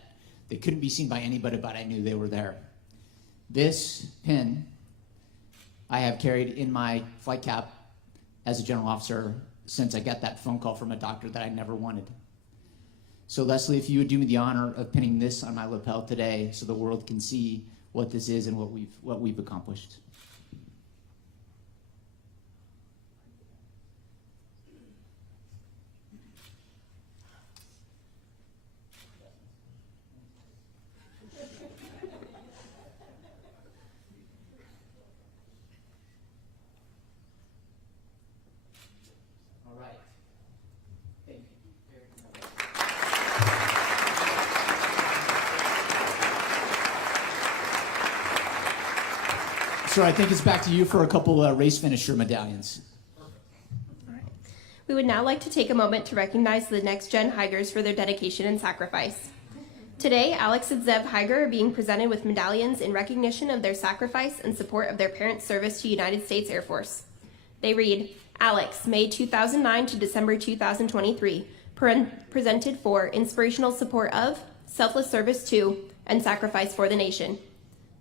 They couldn't be seen by anybody, but I knew they were there. This pin I have carried in my flight cap as a general officer since I got that phone call from a doctor that I never wanted. So Leslie, if you would do me the honor of pinning this on my lapel today so the world can see what this is and what we've accomplished. All right. Thank you. Sir, I think it's back to you for a couple race finisher medallions. We would now like to take a moment to recognize the next gen Higers for their dedication and sacrifice. Today, Alex and Zev Higer are being presented with medallions in recognition of their sacrifice and support of their parents' service to United States Air Force. They read, Alex, May 2009 to December 2023, presented for inspirational support of, selfless service to, and sacrifice for the nation.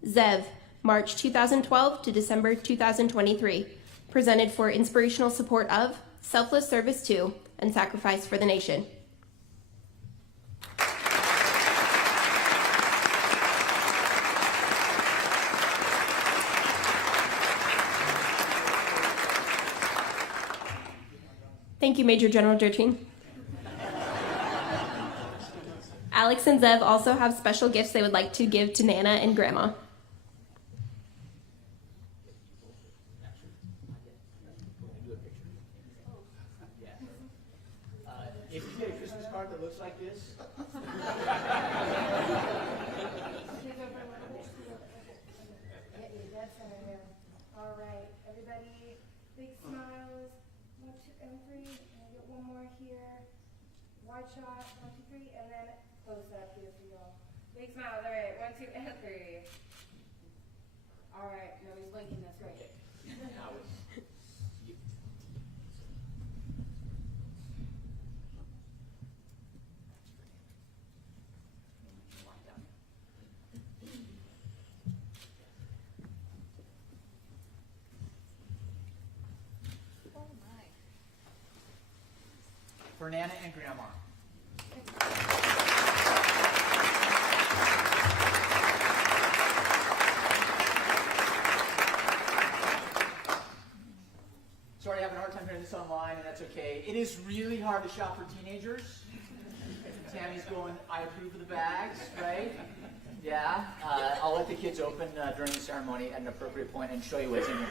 Zev, March 2012 to December 2023, presented for inspirational support of, selfless service to, and sacrifice for the nation. Thank you, Major General Durtine. Alex and Zev also have special gifts they would like to give to Nana and Grandma. If you get a Christmas card that looks like this, All right, everybody, big smiles. 1, 2, and 3. And I get one more here. Wide shot. 1, 2, 3, and then close up here for y'all. Big smiles. All right, 1, 2, and 3. All right, nobody's blinking. That's great. now it's you. For Nana and Grandma. Sorry, having a hard time hearing this online, and that's okay. It is really hard to shop for teenagers. Tammy's going, I approve of the bags, right? Yeah. I'll let the kids open during the ceremony at an appropriate point and show you what's in here.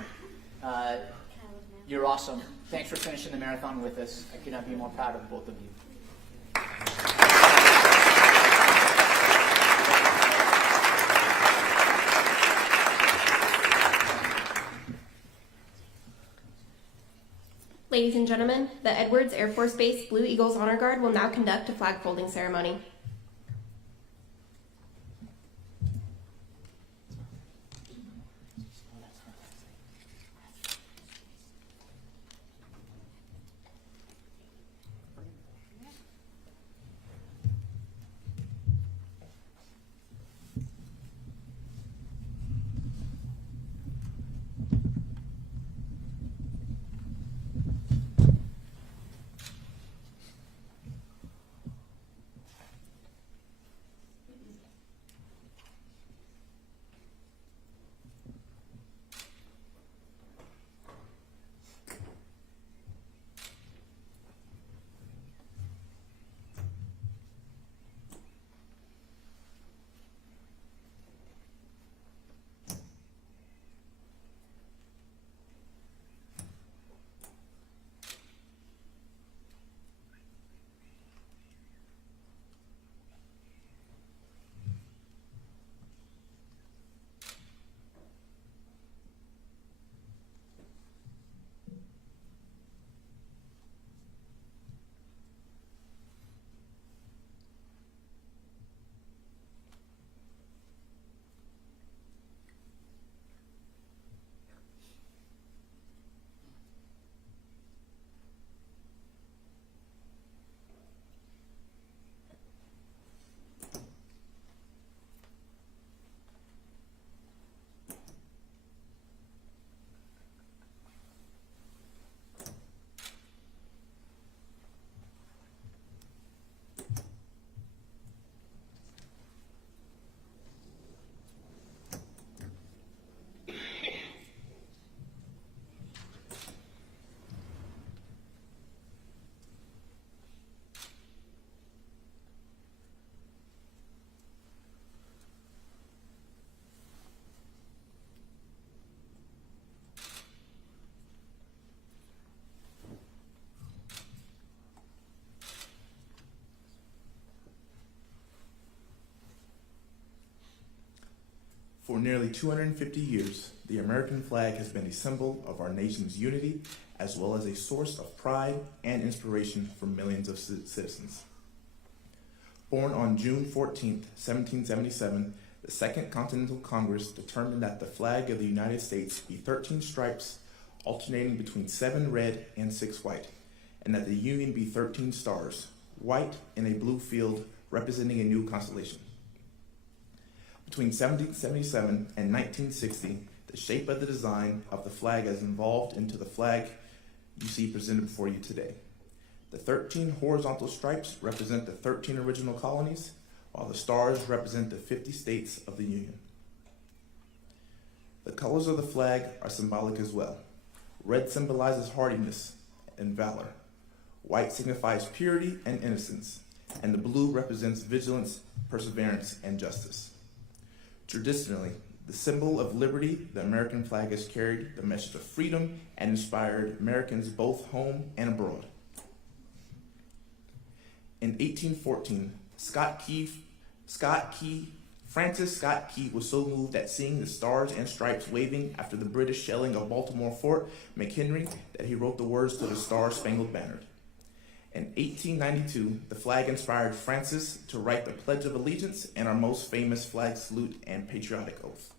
You're awesome. Thanks for finishing the marathon with us. I could not be more proud of both of you. Ladies and gentlemen, the Edwards Air Force Base Blue Eagles Honor Guard will now conduct a flag folding ceremony. For nearly 250 years, the American flag has been a symbol of our nation's unity, as well as a source of pride and inspiration for millions of citizens. Born on June 14, 1777, the Second Continental Congress determined that the flag of the United States be 13 stripes, alternating between 7 red and 6 white, and that the Union be 13 stars, white in a blue field representing a new constellation. Between 1777 and 1960, the shape of the design of the flag has evolved into the flag you see presented before you today. The 13 horizontal stripes represent the 13 original colonies, while the stars represent the 50 states of the Union. The colors of the flag are symbolic as well. Red symbolizes hardiness and valor. White signifies purity and innocence, and the blue represents vigilance, perseverance, and justice. Traditionally, the symbol of liberty, the American flag has carried the message of freedom and inspired Americans both home and abroad. In 1814, Francis Scott Key was so moved at seeing the stars and stripes waving after the British shelling of Baltimore Fort McHenry that he wrote the words to the Star-Spangled Banner. In 1892, the flag inspired Francis to write the Pledge of Allegiance and our most famous flag salute and patriotic oath.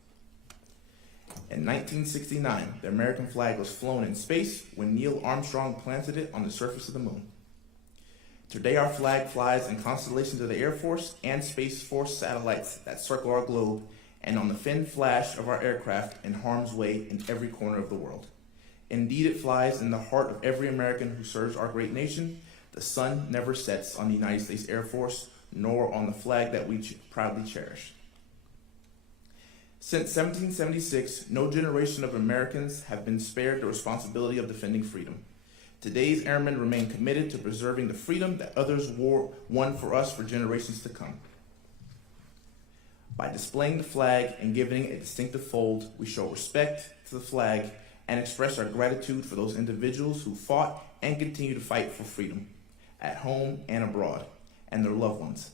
In 1969, the American flag was flown in space when Neil Armstrong planted it on the surface of the moon. Today, our flag flies in constellations of the Air Force and Space Force satellites that circle our globe and on the fin flash of our aircraft in harm's way in every corner of the world. Indeed, it flies in the heart of every American who serves our great nation. The sun never sets on the United States Air Force, nor on the flag that we proudly cherish. Since 1776, no generation of Americans have been spared the responsibility of defending freedom. Today's airmen remain committed to preserving the freedom that others won for us for generations to come. By displaying the flag and giving it a distinctive fold, we show respect to the flag and express our gratitude for those individuals who fought and continue to fight for freedom, at home and abroad, and their loved ones.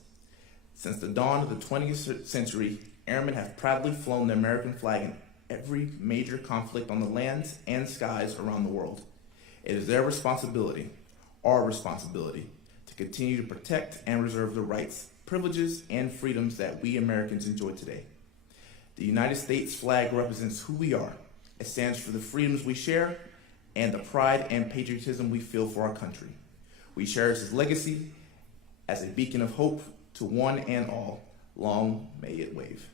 Since the dawn of the 20th century, airmen have proudly flown the American flag in every major conflict on the lands and skies around the world. It is their responsibility, our responsibility, to continue to protect and reserve the rights, privileges, and freedoms that we Americans enjoy today. The United States flag represents who we are. It stands for the freedoms we share and the pride and patriotism we feel for our country. We cherish its legacy as a beacon of hope to one and all. Long may it wave.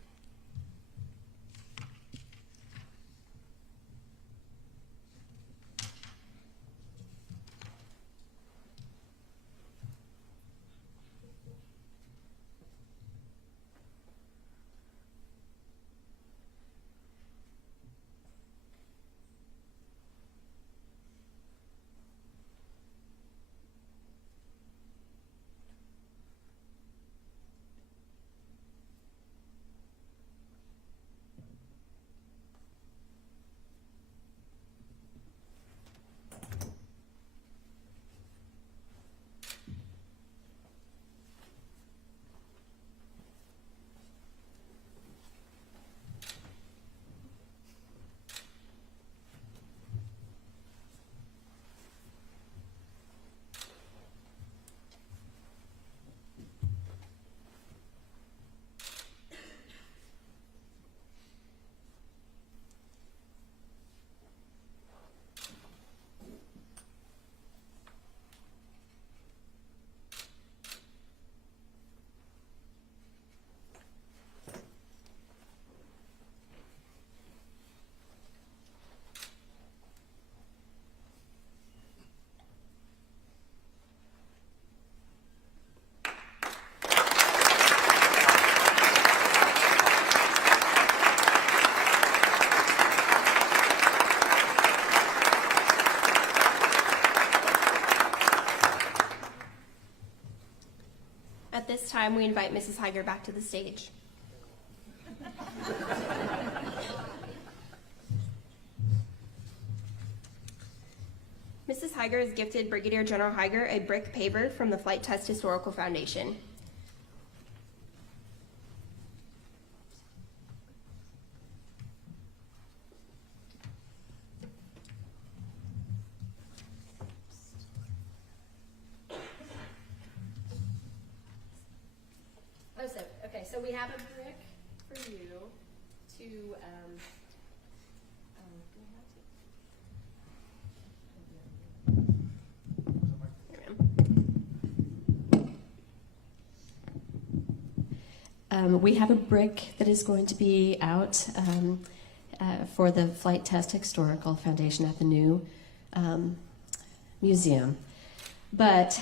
At this time, we invite Mrs. Higer back to the stage. Mrs. Higer has gifted Brigadier General Higer a brick paver from the Flight Test Historical Foundation. Joseph. Okay, so we have a brick for you to, we have a brick that is going to be out for the Flight Test Historical Foundation at the new museum. But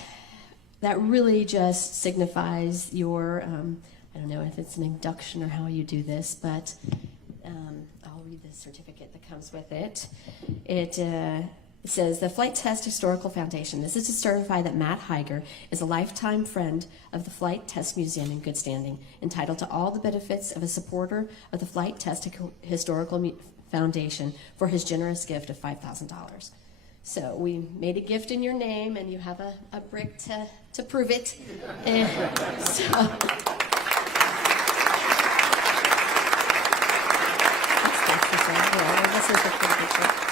that really just signifies your, I don't know if it's an induction or how you do this, but I'll read the certificate that comes with it. It says, the Flight Test Historical Foundation. This is to certify that Matt Higer is a lifetime friend of the Flight Test Museum in good standing, entitled to all the benefits of a supporter of the Flight Test Historical Foundation for his generous gift of $5,000. So we made a gift in your name, and you have a brick to prove it. And so, this is the full picture.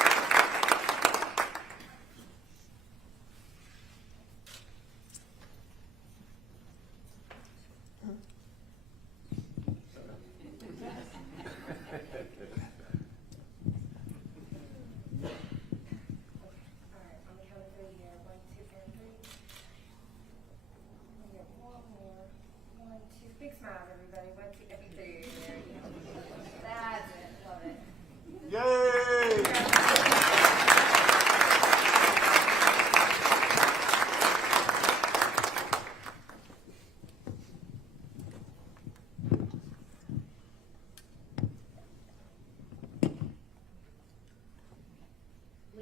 Big smiles, everybody. 1, 2, and 3. There you go. That's it. Love it.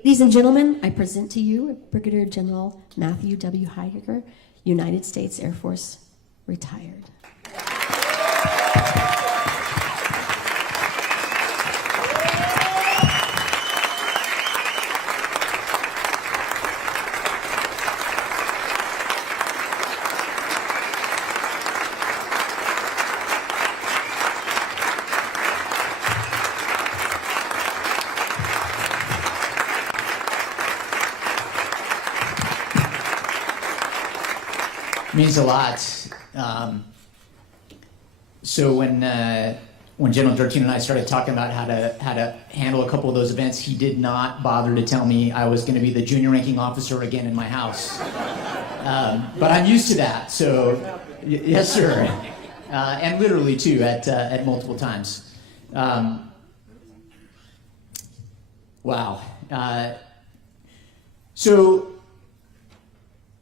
Ladies and gentlemen, I present to you Brigadier General Matthew W. Higer, United States Air Force, retired. Means a lot. So when General Durkin and I started talking about how to handle a couple of those events, he did not bother to tell me I was going to be the junior ranking officer again in my house. But I'm used to that. So yes, sir, and literally too at multiple times. Wow. So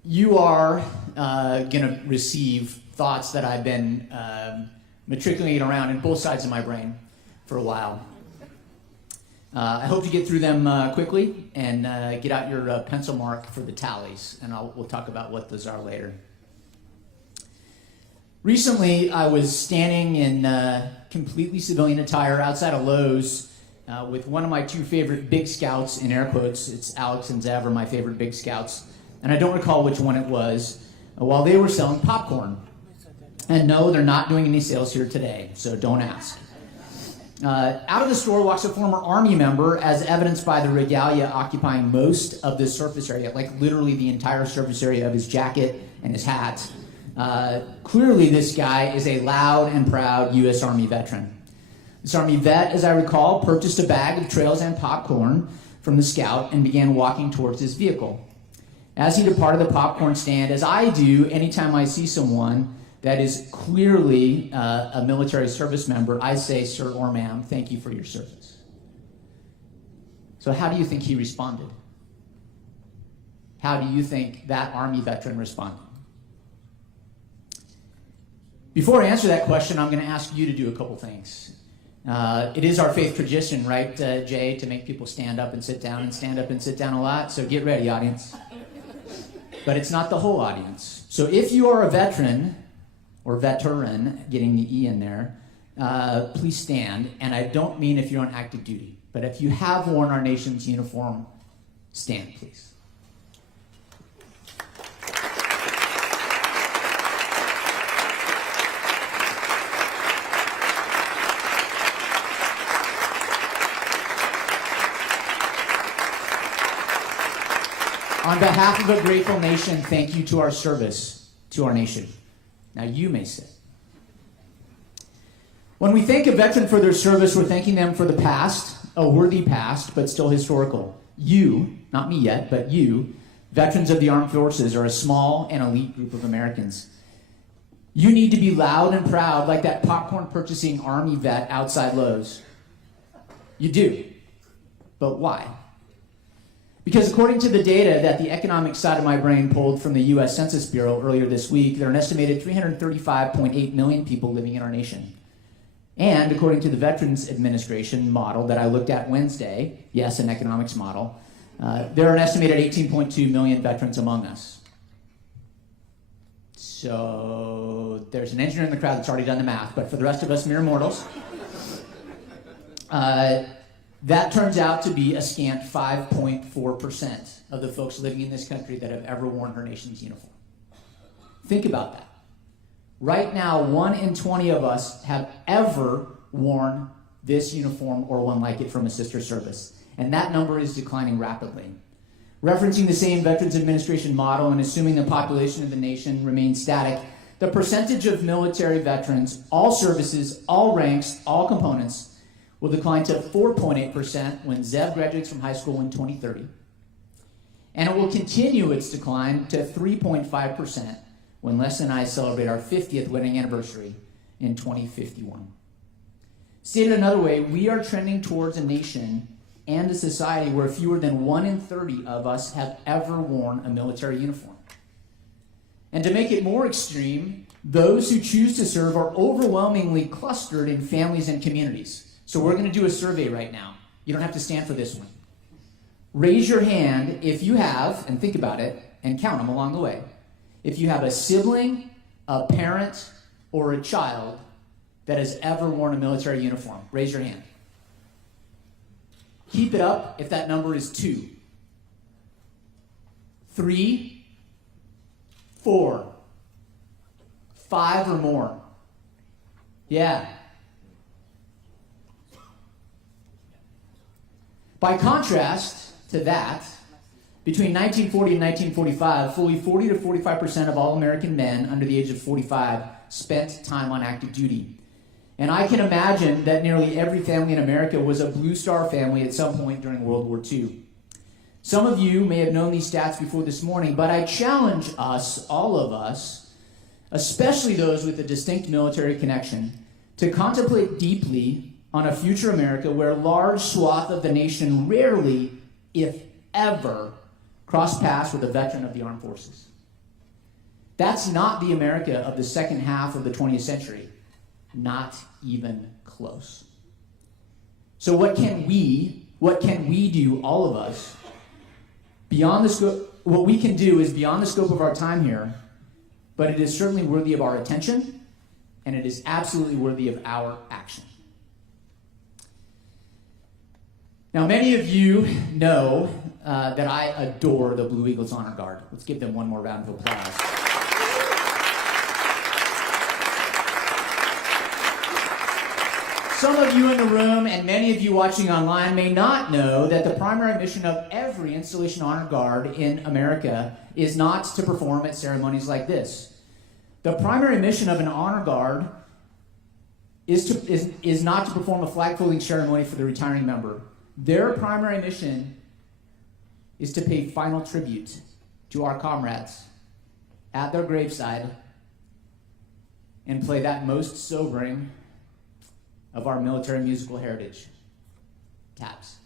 you are going to receive thoughts that I've been matriculating around in both sides of my brain for a while. I hope you get through them quickly and get out your pencil mark for the tallies, and we'll talk about what those are later. Recently, I was standing in completely civilian attire outside of Lowe's with one of my two favorite Big Scouts, in air quotes. It's Alex and Zev are my favorite Big Scouts. And I don't recall which one it was, while they were selling popcorn. And no, they're not doing any sales here today, so don't ask. Out of the store walks a former Army member, as evidenced by the regalia occupying most of the surface area, like literally the entire surface area of his jacket and his hat. Clearly, this guy is a loud and proud U.S. Army veteran. This Army vet, as I recall, purchased a bag of trails and popcorn from the scout and began walking towards his vehicle. As he departed the popcorn stand, as I do anytime I see someone that is clearly a military service member, I say, sir or ma'am, thank you for your service. So how do you think he responded? How do you think that Army veteran responded? Before I answer that question, I'm going to ask you to do a couple things. It is our faith tradition, right, Jay, to make people stand up and sit down and stand up and sit down a lot. So get ready, audience. But it's not the whole audience. So if you are a veteran, or veteran, getting the E in there, please stand. And I don't mean if you're on active duty, but if you have worn our nation's uniform, stand, please. On behalf of a grateful nation, thank you to our service, to our nation. Now you may sit. When we thank a veteran for their service, we're thanking them for the past, a worthy past, but still historical. You, not me yet, but you, veterans of the armed forces, are a small and elite group of Americans. You need to be loud and proud like that popcorn purchasing Army vet outside Lowe's. You do. But why? Because according to the data that the economic side of my brain pulled from the U.S. Census Bureau earlier this week, there are an estimated 335.8 million people living in our nation. And according to the Veterans Administration model that I looked at Wednesday, yes, an economics model, there are an estimated 18.2 million veterans among us. So there's an engineer in the crowd that's already done the math, but for the rest of us mere mortals, that turns out to be a scant 5.4% of the folks living in this country that have ever worn her nation's uniform. Think about that. Right now, 1 in 20 of us have ever worn this uniform or one like it from a sister service, and that number is declining rapidly. Referencing the same Veterans Administration model and assuming the population of the nation remains static, the percentage of military veterans, all services, all ranks, all components, will decline to 4.8% when Zev graduates from high school in 2030. And it will continue its decline to 3.5% when Les and I celebrate our 50th wedding anniversary in 2051. Stated another way, we are trending towards a nation and a society where fewer than 1 in 30 of us have ever worn a military uniform. And to make it more extreme, those who choose to serve are overwhelmingly clustered in families and communities. So we're going to do a survey right now. You don't have to stand for this one. Raise your hand if you have, and think about it, and count them along the way. If you have a sibling, a parent, or a child that has ever worn a military uniform, raise your hand. Keep it up if that number is 2, 3, 4, 5 or more. Yeah. By contrast to that, between 1940 and 1945, fully 40 to 45% of all American men under the age of 45 spent time on active duty. And I can imagine that nearly every family in America was a Blue Star family at some point during World War II. Some of you may have known these stats before this morning, but I challenge us, all of us, especially those with a distinct military connection, to contemplate deeply on a future America where a large swath of the nation rarely, if ever, cross paths with a veteran of the armed forces. That's not the America of the second half of the 20th century. Not even close. So what can we do, all of us, beyond the scope? What we can do is beyond the scope of our time here, but it is certainly worthy of our attention, and it is absolutely worthy of our action. Now, many of you know that I adore the Blue Eagles Honor Guard. Let's give them one more round of applause. Some of you in the room and many of you watching online may not know that the primary mission of every Installation Honor Guard in America is not to perform at ceremonies like this. The primary mission of an honor guard is not to perform a flag-folding ceremony for the retiring member. Their primary mission is to pay final tribute to our comrades at their graveside and play that most sobering of our military musical heritage, taps.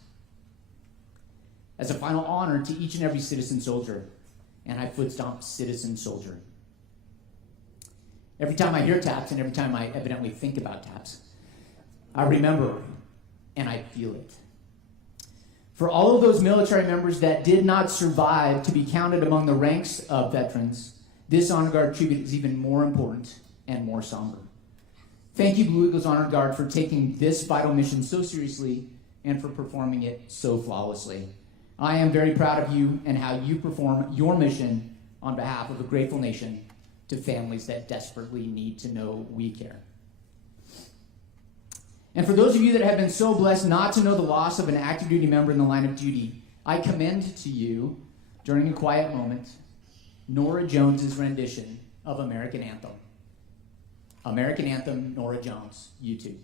As a final honor to each and every citizen soldier, and I foot stomp citizen soldier. Every time I hear taps and every time I evidently think about taps, I remember and I feel it. For all of those military members that did not survive to be counted among the ranks of veterans, this Honor Guard tribute is even more important and more somber. Thank you, Blue Eagles Honor Guard, for taking this vital mission so seriously and for performing it so flawlessly. I am very proud of you and how you perform your mission on behalf of a grateful nation to families that desperately need to know we care. And for those of you that have been so blessed not to know the loss of an active duty member in the line of duty, I commend to you, during a quiet moment, Norah Jones's rendition of American Anthem. American Anthem, Norah Jones, YouTube.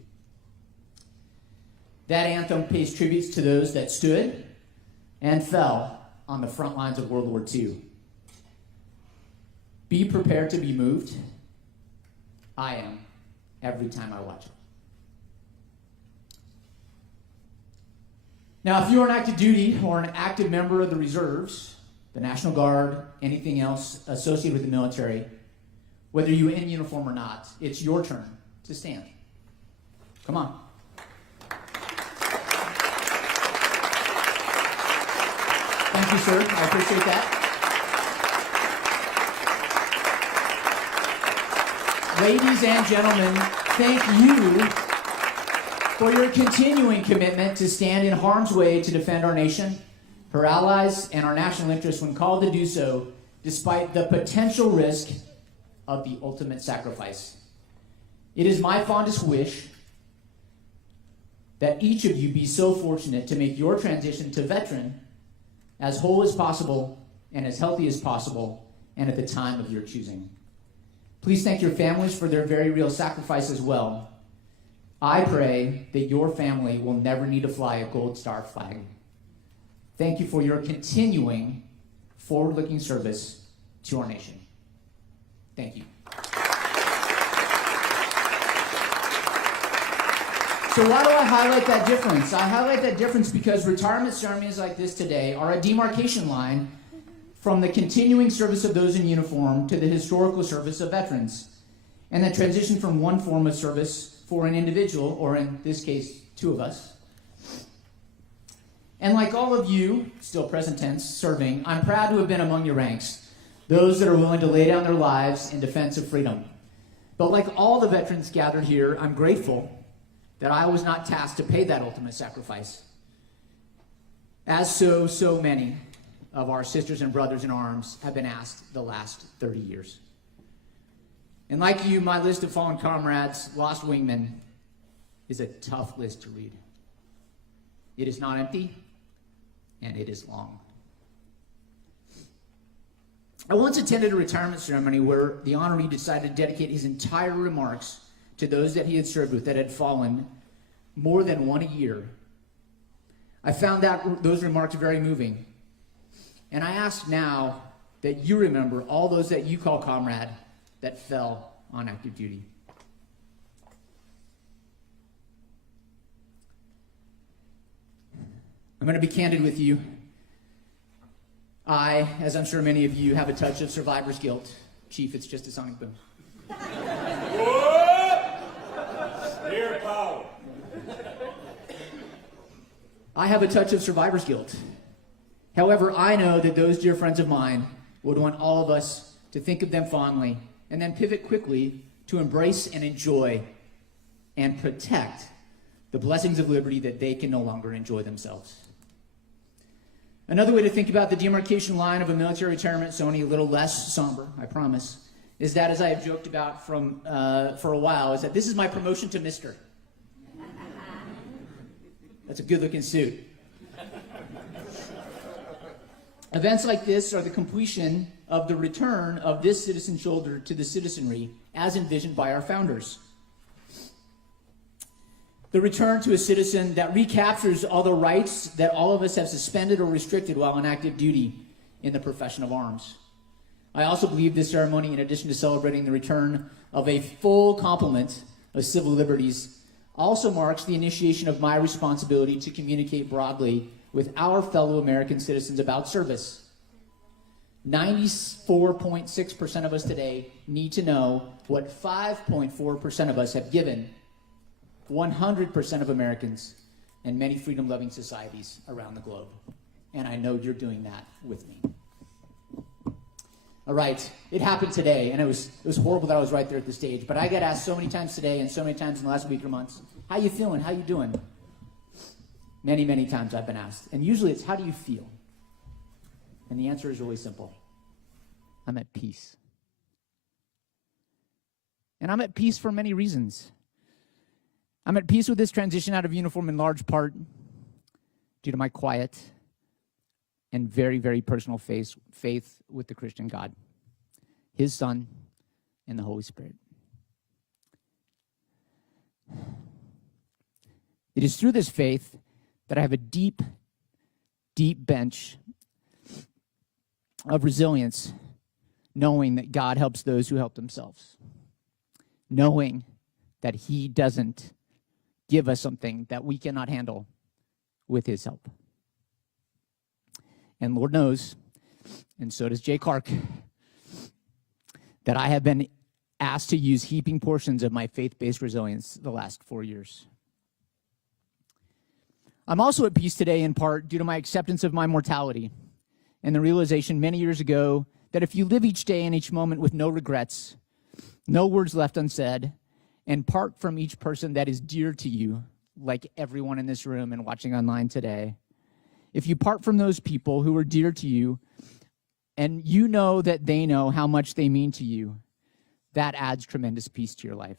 That anthem pays tributes to those that stood and fell on the front lines of World War II. Be prepared to be moved. I am every time I watch it. Now, if you're on active duty or an active member of the reserves, the National Guard, anything else associated with the military, whether you're in uniform or not, it's your turn to stand. Come on. Thank you, sir. I appreciate that. Ladies and gentlemen, thank you for your continuing commitment to stand in harm's way to defend our nation, her allies, and our national interests when called to do so, despite the potential risk of the ultimate sacrifice. It is my fondest wish that each of you be so fortunate to make your transition to veteran as whole as possible and as healthy as possible, and at the time of your choosing. Please thank your families for their very real sacrifice as well. I pray that your family will never need to fly a Gold Star flag. Thank you for your continuing forward-looking service to our nation. Thank you. So why do I highlight that difference? I highlight that difference because retirement ceremonies like this today are a demarcation line from the continuing service of those in uniform to the historical service of veterans, and the transition from one form of service for an individual, or in this case, two of us. And like all of you, still present tense, serving, I'm proud to have been among your ranks, those that are willing to lay down their lives in defense of freedom. But like all the veterans gathered here, I'm grateful that I was not tasked to pay that ultimate sacrifice, as so many of our sisters and brothers in arms have been asked the last 30 years. And like you, my list of fallen comrades, lost wingmen, is a tough list to read. It is not empty, and it is long. I once attended a retirement ceremony where the honoree decided to dedicate his entire remarks to those that he had served with that had fallen more than one a year. I found those remarks very moving. And I ask now that you remember all those that you call comrade that fell on active duty. I'm going to be candid with you. I, as I'm sure many of you, have a touch of survivor's guilt. Chief, it's just a sonic boom. Dear power. I have a touch of survivor's guilt. However, I know that those dear friends of mine would want all of us to think of them fondly and then pivot quickly to embrace and enjoy and protect the blessings of liberty that they can no longer enjoy themselves. Another way to think about the demarcation line of a military retirement, so only a little less somber, I promise, is that, as I have joked about for a while, is that this is my promotion to Mr. That's a good-looking suit. Events like this are the completion of the return of this citizen shoulder to the citizenry as envisioned by our founders. The return to a citizen that recaptures all the rights that all of us have suspended or restricted while on active duty in the profession of arms. I also believe this ceremony, in addition to celebrating the return of a full complement of civil liberties, also marks the initiation of my responsibility to communicate broadly with our fellow American citizens about service. 94.6% of us today need to know what 5.4% of us have given 100% of Americans and many freedom-loving societies around the globe. And I know you're doing that with me. All right, it happened today, and it was horrible that I was right there at the stage, but I got asked so many times today and so many times in the last week or months, how you feeling, how you doing? Many, many times I've been asked, and usually it's, how do you feel? And the answer is really simple. I'm at peace. And I'm at peace for many reasons. I'm at peace with this transition out of uniform in large part due to my quiet and very, very personal faith with the Christian God, His Son, and the Holy Spirit. It is through this faith that I have a deep, deep bench of resilience, knowing that God helps those who help themselves, knowing that he doesn't give us something that we cannot handle with his help. And Lord knows, and so does Jay Clark, that I have been asked to use heaping portions of my faith-based resilience the last 4 years. I'm also at peace today in part due to my acceptance of my mortality and the realization many years ago that if you live each day and each moment with no regrets, no words left unsaid, and part from each person that is dear to you, like everyone in this room and watching online today, if you part from those people who are dear to you and you know that they know how much they mean to you, that adds tremendous peace to your life.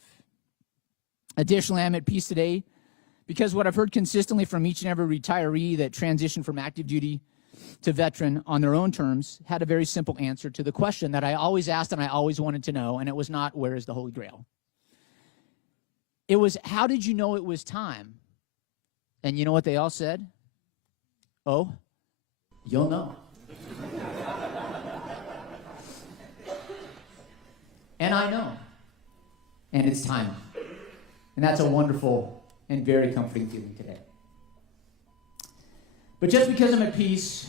Additionally, I'm at peace today because what I've heard consistently from each and every retiree that transitioned from active duty to veteran on their own terms had a very simple answer to the question that I always asked and I always wanted to know, and it was not, where is the Holy Grail? It was, how did you know it was time? And you know what they all said? Oh, you'll know. And I know. And it's time. And that's a wonderful and very comforting feeling today. But just because I'm at peace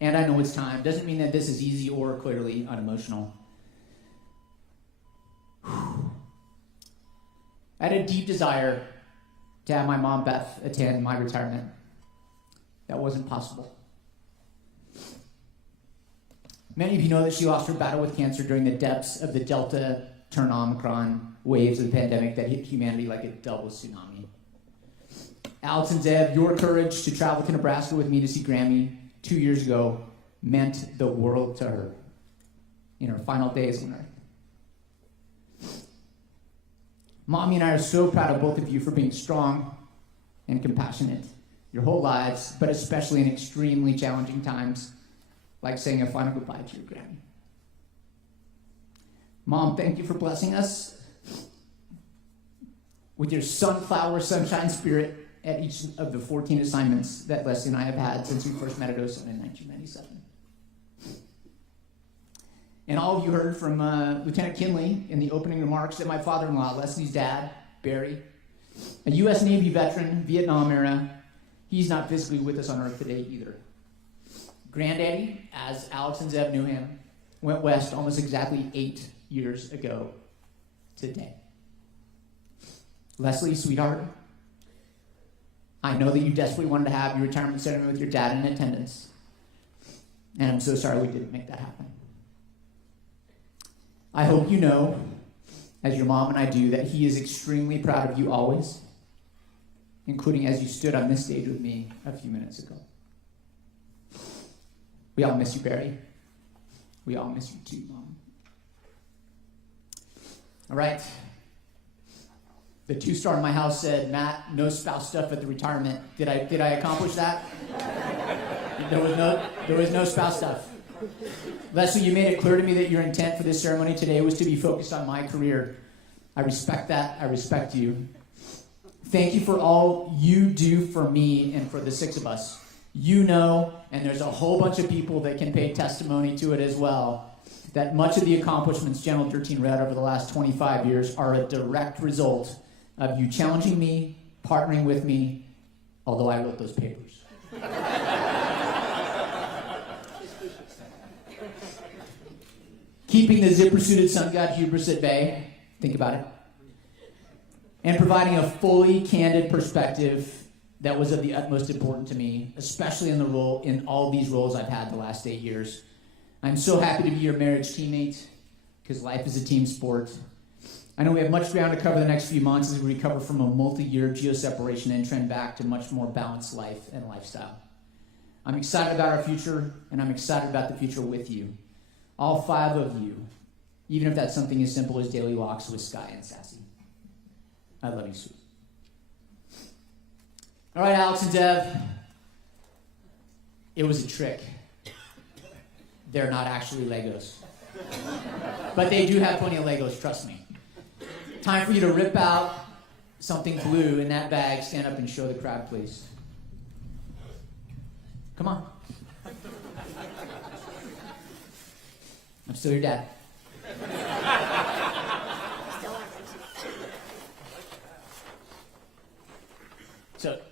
and I know it's time doesn't mean that this is easy or clearly unemotional. I had a deep desire to have my mom, Beth, attend my retirement. That wasn't possible. Many of you know that she lost her battle with cancer during the depths of the Delta turn Omicron waves of the pandemic that hit humanity like a double tsunami. Alex and Zeb, your courage to travel to Nebraska with me to see Grammy 2 years ago meant the world to her in her final days on earth. Mommy and I are so proud of both of you for being strong and compassionate your whole lives, but especially in extremely challenging times, like saying a final goodbye to your Grammy. Mom, thank you for blessing us with your sunflower sunshine spirit at each of the 14 assignments that Leslie and I have had since we first met at OSUN in 1997. And all of you heard from Lieutenant Kinley in the opening remarks that my father-in-law, Leslie's dad, Barry, a U.S. Navy veteran, Vietnam era, he's not physically with us on Earth today either. Granddaddy, as Alex and Zeb knew him, went west almost exactly 8 years ago today. Leslie, sweetheart, I know that you desperately wanted to have your retirement ceremony with your dad in attendance, and I'm so sorry we didn't make that happen. I hope you know, as your mom and I do, that he is extremely proud of you always, including as you stood on this stage with me a few minutes ago. We all miss you, Barry. We all miss you too, Mom. All right. The 2-star in my house said, Matt, no spouse stuff at the retirement. Did I accomplish that? There was no spouse stuff. Leslie, you made it clear to me that your intent for this ceremony today was to be focused on my career. I respect that. I respect you. Thank you for all you do for me and for the 6 of us. You know, and there's a whole bunch of people that can pay testimony to it as well, that much of the accomplishments General 13 read over the last 25 years are a direct result of you challenging me, partnering with me, although I wrote those papers. Keeping the zipper-suited sun god hubris at bay, think about it, and providing a fully candid perspective that was of the utmost importance to me, especially in all these roles I've had the last 8 years. I'm so happy to be your marriage teammate, because life is a team sport. I know we have much ground to cover the next few months as we recover from a multi-year geo-separation and trend back to much more balanced life and lifestyle. I'm excited about our future, and I'm excited about the future with you. All 5 of you, even if that's something as simple as daily walks with Sky and Sassy. I love you, sweet. All right, Alex and Dev, it was a trick. They're not actually Legos. But they do have plenty of Legos, trust me. Time for you to rip out something blue in that bag, stand up and show the crowd, please. Come on. I'm still your dad.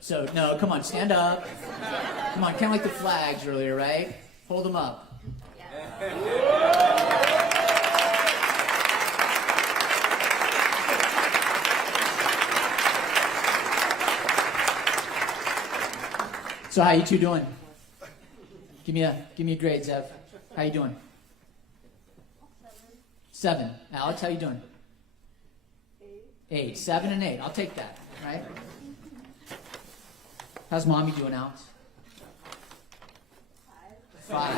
So no, come on, stand up. Come on, kind of like the flags earlier, right? Hold them up. So how you two doing? Give me a grade, Zev. How you doing? 7. Alex, how you doing? 8. 7 and 8. I'll take that, right? How's mommy doing, Alex? 5.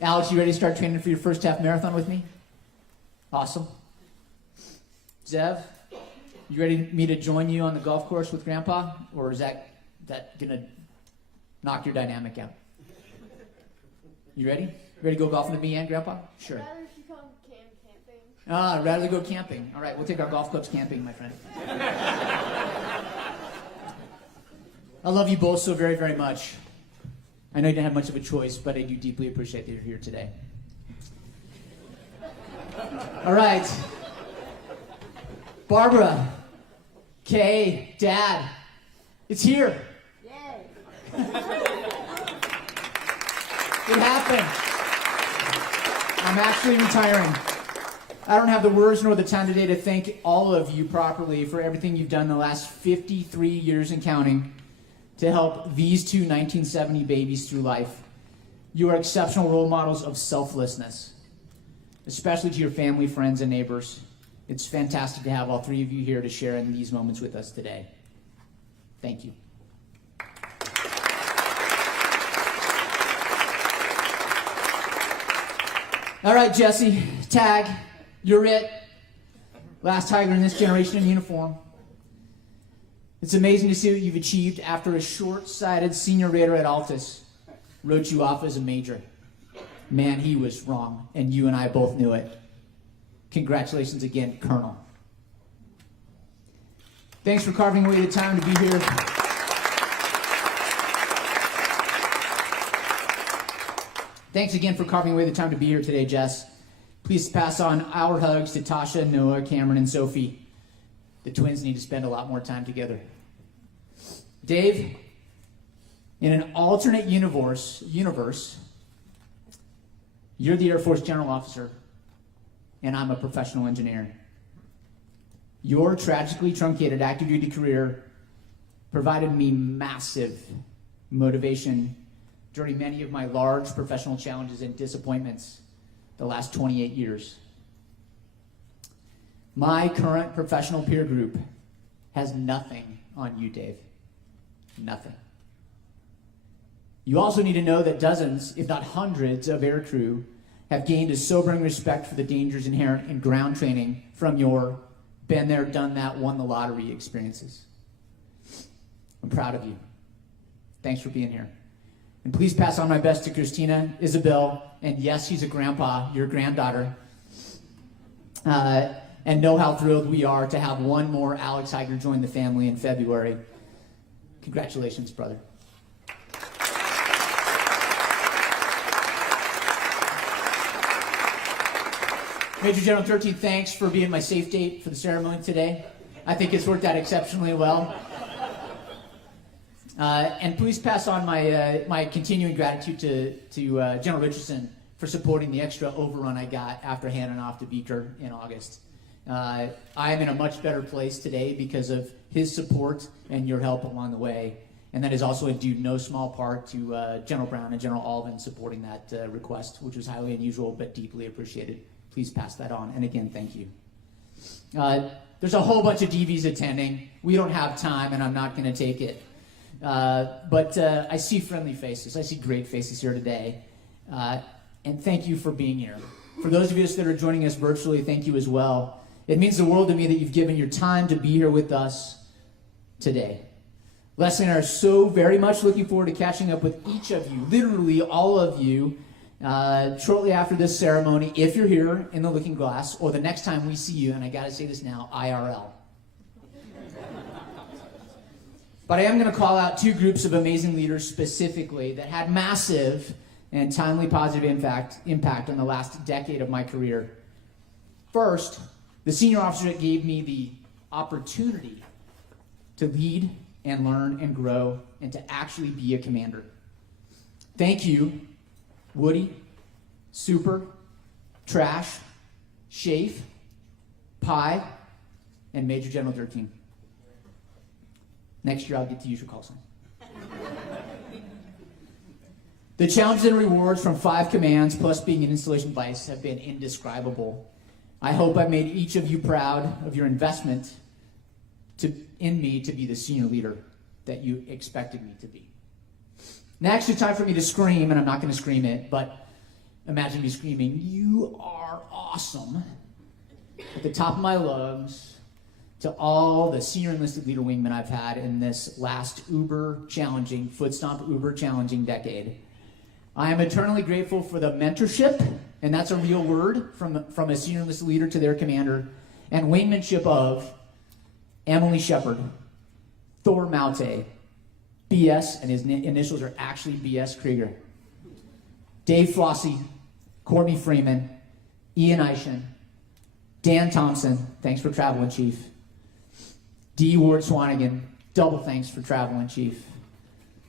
Alex, you ready to start training for your first half marathon with me? Awesome. Zev, you ready me to join you on the golf course with Grandpa? Or is that gonna knock your dynamic out? You ready? Ready to go golfing with me and Grandpa? Sure. I'd rather if you come camping. I'd rather go camping. All right, we'll take our golf clubs camping, my friend. I love you both so very, very much. I know you didn't have much of a choice, but I do deeply appreciate that you're here today. All right. Barbara, Kay, Dad, it's here. Yay. It happened. I'm actually retiring. I don't have the words nor the time today to thank all of you properly for everything you've done the last 53 years and counting to help these two 1970 babies through life. You are exceptional role models of selflessness, especially to your family, friends, and neighbors. It's fantastic to have all 3 of you here to share in these moments with us today. Thank you. All right, Jesse, tag, you're it. Last Tiger in this generation in uniform. It's amazing to see what you've achieved after a short-sighted senior raider at Altus wrote you off as a major. Man, he was wrong, and you and I both knew it. Congratulations again, Colonel. Thanks for carving away the time to be here. Thanks again for carving away the time to be here today, Jess. Please pass on our hugs to Tasha, Noah, Cameron, and Sophie. The twins need to spend a lot more time together. Dave, in an alternate universe, you're the Air Force General Officer, and I'm a professional engineer. Your tragically truncated active duty career provided me massive motivation during many of my large professional challenges and disappointments the last 28 years. My current professional peer group has nothing on you, Dave. Nothing. You also need to know that dozens, if not hundreds, of air crew have gained a sobering respect for the dangers inherent in ground training from your been there, done that, won the lottery experiences. I'm proud of you. Thanks for being here. And please pass on my best to Christina, Isabel, and yes, she's a grandpa, your granddaughter. And know how thrilled we are to have one more Alex Higer join the family in February. Congratulations, brother. Major General 13, thanks for being my safe date for the ceremony today. I think it's worked out exceptionally well. And please pass on my continuing gratitude to General Richardson for supporting the extra overrun I got after handing off to Beaker in August. I am in a much better place today because of his support and your help along the way. And that is also due no small part to General Brown and General Alvin supporting that request, which was highly unusual but deeply appreciated. Please pass that on. And again, thank you. There's a whole bunch of DVs attending. We don't have time, and I'm not going to take it. But I see friendly faces. I see great faces here today. And thank you for being here. For those of you that are joining us virtually, thank you as well. It means the world to me that you've given your time to be here with us today. Leslie and I are so very much looking forward to catching up with each of you, literally all of you, shortly after this ceremony, if you're here in the Looking Glass, or the next time we see you, and I got to say this now, IRL. But I am going to call out two groups of amazing leaders specifically that had massive and timely positive impact on the last decade of my career. First, the senior officer that gave me the opportunity to lead and learn and grow and to actually be a commander. Thank you, Woody, Super, Trash, Shafe, Pie, and Major General 13. Next year I'll get to use your call sign. The challenges and rewards from 5 commands plus being an installation vice have been indescribable. I hope I made each of you proud of your investment in me to be the senior leader that you expected me to be. Next, it's time for me to scream, and I'm not going to scream it, but imagine me screaming, "You are awesome," at the top of my lungs to all the senior enlisted leader wingmen I've had in this last uber challenging decade. I am eternally grateful for the mentorship, and that's a real word from a senior enlisted leader to their commander, and wingmanship of Emily Shepard, Thor Maute, BS, and his initials are actually BS Krieger, Dave Flossie, Courtney Freeman, Ian Eishen, Dan Thompson, thanks for travel in chief, D. Ward Swanigan, double thanks for travel in chief,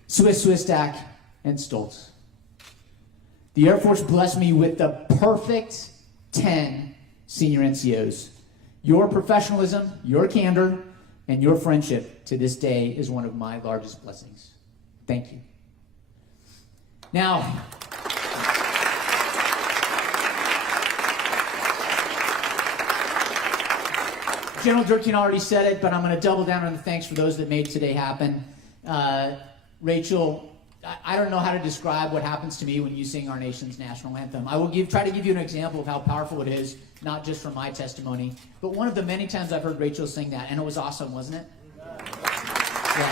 Swistak, and Stoltz. The Air Force blessed me with the perfect 10 senior NCOs. Your professionalism, your candor, and your friendship to this day is one of my largest blessings. Thank you. Now, General Durkin already said it, but I'm going to double down on the thanks for those that made today happen. Rachel, I don't know how to describe what happens to me when you sing our nation's national anthem. I will try to give you an example of how powerful it is, not just from my testimony, but one of the many times I've heard Rachel sing that, and it was awesome, wasn't it? Yeah.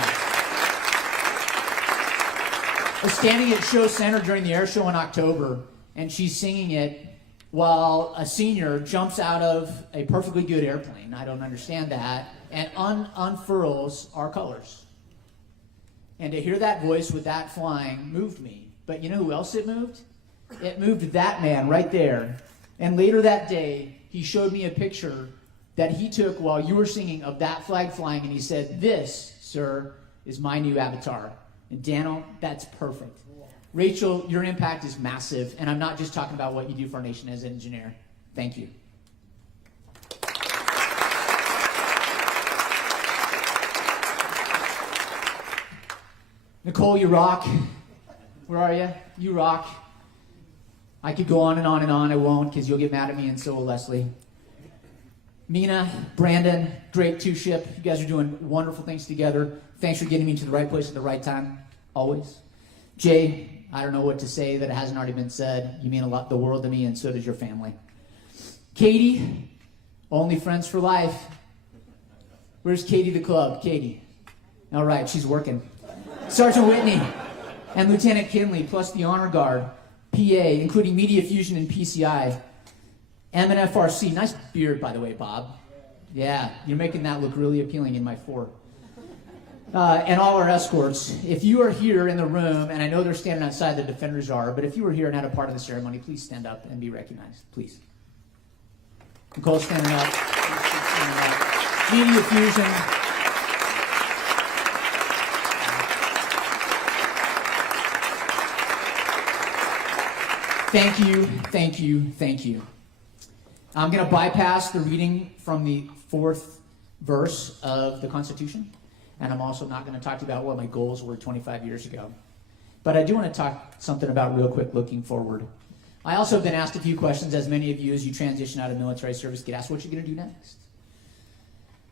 I was standing at Show Center during the air show in October, and she's singing it while a senior jumps out of a perfectly good airplane, I don't understand that, and unfurls our colors. And to hear that voice with that flying moved me. But you know who else it moved? It moved that man right there. And later that day, he showed me a picture that he took while you were singing of that flag flying, and he said, "This, sir, is my new avatar." And Daniel, that's perfect. Rachel, your impact is massive, and I'm not just talking about what you do for our nation as an engineer. Thank you. Nicole, you rock. Where are you? You rock. I could go on and on and on. I won't, because you'll get mad at me, and so will Leslie. Mina, Brandon, great two-ship. You guys are doing wonderful things together. Thanks for getting me to the right place at the right time, always. Jay, I don't know what to say that hasn't already been said. You mean the world to me, and so does your family. Katie, only friends for life. Where's Katie the club? Katie. All right, she's working. Sergeant Whitney and Lieutenant Kinley, plus the Honor Guard, PA, including Media Fusion and PCI, MNFRC. Nice beard, by the way, Bob. Yeah, you're making that look really appealing in my 4. And all our escorts. If you are here in the room, and I know they're standing outside, the defenders are, but if you were here and had a part of the ceremony, please stand up and be recognized, please. Nicole's standing up. Media Fusion. Thank you, thank you, thank you. I'm going to bypass the reading from the 4th verse of the Constitution, and I'm also not going to talk to you about what my goals were 25 years ago. But I do want to talk something about real quick looking forward. I also have been asked a few questions, as many of you, as you transition out of military service, get asked what you're going to do next.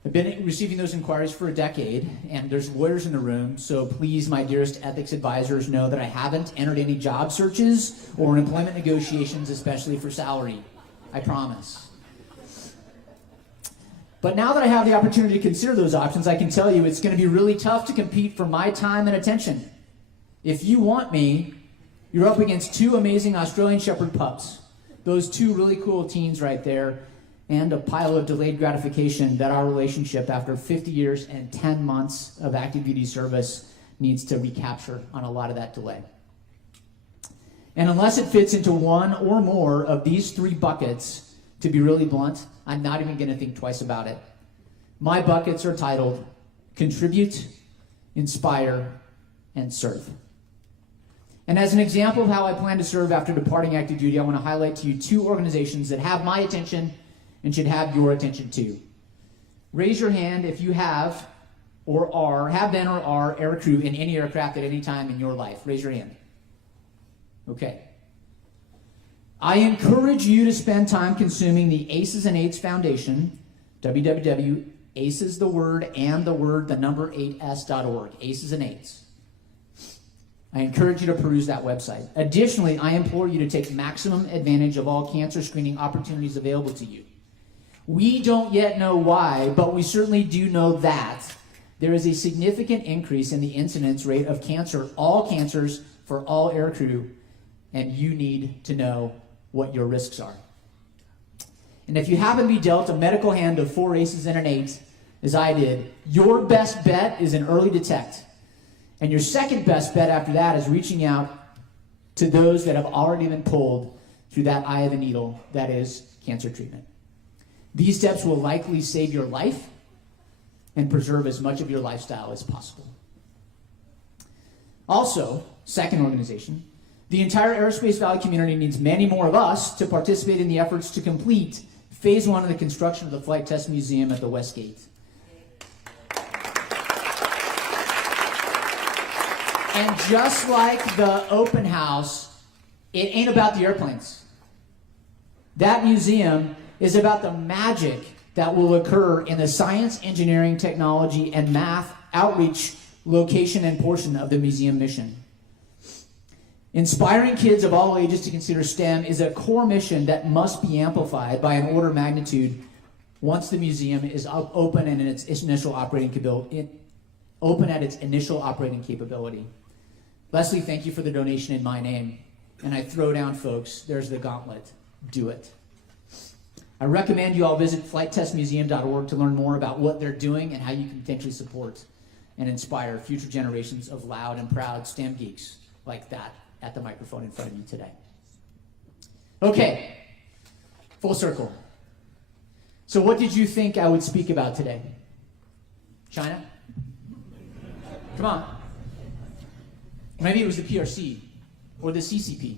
I've been receiving those inquiries for a decade, and there's lawyers in the room, so please, my dearest ethics advisors, know that I haven't entered any job searches or employment negotiations, especially for salary. I promise. But now that I have the opportunity to consider those options, I can tell you it's going to be really tough to compete for my time and attention. If you want me, You're up against two amazing Australian Shepherd pups. Those two really cool teens right there, and a pile of delayed gratification that our relationship, after 50 years and 10 months of active duty service, needs to recapture on a lot of that delay. And unless it fits into one or more of these three buckets, to be really blunt, I'm not even going to think twice about it. My buckets are titled Contribute, Inspire, and Serve. And as an example of how I plan to serve after departing active duty, I want to highlight to you two organizations that have my attention and should have your attention too. Raise your hand if you have been or are aircrew in any aircraft at any time in your life. Raise your hand. Okay. I encourage you to spend time consuming the Aces and Eights Foundation, www.aces, the word, and the word, the number 8s.org, Aces and Eights. I encourage you to peruse that website. Additionally, I implore you to take maximum advantage of all cancer screening opportunities available to you. We don't yet know why, but we certainly do know that there is a significant increase in the incidence rate of cancer, all cancers, for all aircrew, and you need to know what your risks are. And if you happen to be dealt a medical hand of 4 aces and an 8, as I did, your best bet is an early detect. And your second best bet after that is reaching out to those that have already been pulled through that eye of the needle, that is cancer treatment. These steps will likely save your life and preserve as much of your lifestyle as possible. Also, second organization, the entire Aerospace Valley community needs many more of us to participate in the efforts to complete Phase 1 of the construction of the Flight Test Museum at the West Gate. And just like the open house, it ain't about the airplanes. That museum is about the magic that will occur in the science, engineering, technology, and math outreach location and portion of the museum mission. Inspiring kids of all ages to consider STEM is a core mission that must be amplified by an order of magnitude once the museum is open and in its initial operating capability. Leslie, thank you for the donation in my name. And I throw down, folks, there's the gauntlet. Do it. I recommend you all visit flighttestmuseum.org to learn more about what they're doing and how you can potentially support and inspire future generations of loud and proud STEM geeks like that at the microphone in front of you today. Okay, full circle. So what did you think I would speak about today? China? Come on. Maybe it was the PRC or the CCP.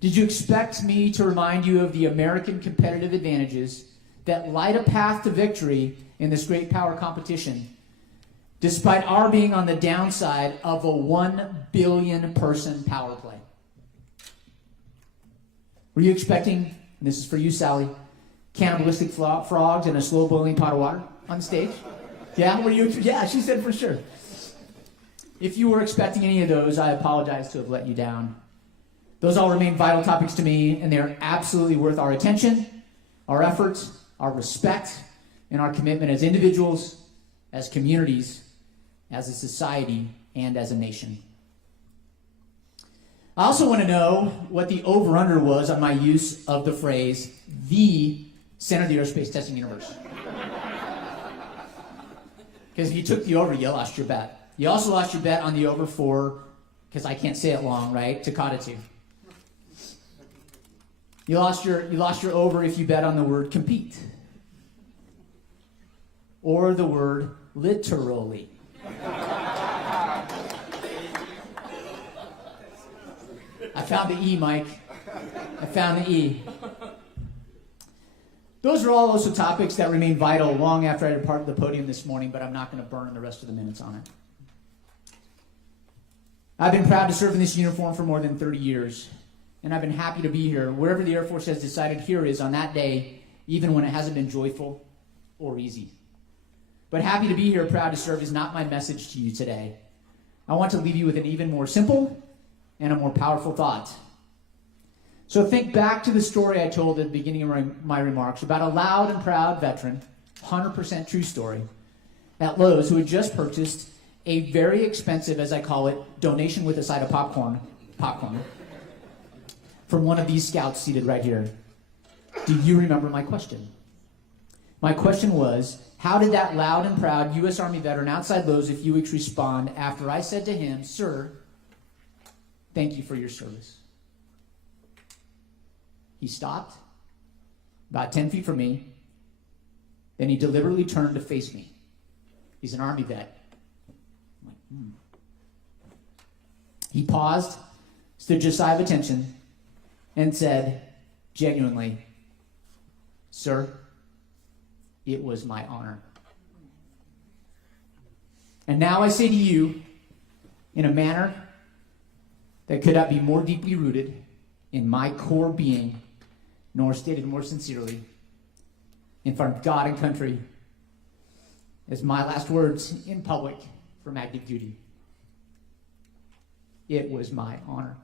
Did you expect me to remind you of the American competitive advantages that light a path to victory in this great power competition, despite our being on the downside of a 1 billion person power play? Were you expecting, and this is for you, Sally, cannibalistic frogs and a slow boiling pot of water on stage? Yeah, were you? Yeah, she said for sure. If you were expecting any of those, I apologize to have let you down. Those all remain vital topics to me, and they are absolutely worth our attention, our efforts, our respect, and our commitment as individuals, as communities, as a society, and as a nation. I also want to know what the over-under was on my use of the phrase, the center of the aerospace testing universe. Because if you took the over, you lost your bet. You also lost your bet on the over for, because I can't say it long, right, Takata 2. You lost your over if you bet on the word compete. Or the word literally. I found the E, Mike. I found the E. Those are all also topics that remain vital long after I depart the podium this morning, but I'm not going to burn the rest of the minutes on it. I've been proud to serve in this uniform for more than 30 years, and I've been happy to be here, wherever the Air Force has decided here is on that day, even when it hasn't been joyful or easy. But happy to be here, proud to serve is not my message to you today. I want to leave you with an even more simple and a more powerful thought. So think back to the story I told at the beginning of my remarks about a loud and proud veteran, 100% true story, at Lowe's who had just purchased a very expensive, as I call it, donation with a side of popcorn popcorn from one of these scouts seated right here. Do you remember my question? My question was, how did that loud and proud U.S. Army veteran outside Lowe's a few weeks respond after I said to him, "Sir, thank you for your service"? He stopped about 10 feet from me. Then he deliberately turned to face me. He's an Army vet. I'm like, He paused, stood just shy of attention, and said, genuinely, "Sir, it was my honor." And now I say to you, in a manner that could not be more deeply rooted in my core being, nor stated more sincerely, in front of God and country, as my last words in public from active duty. It was my honor.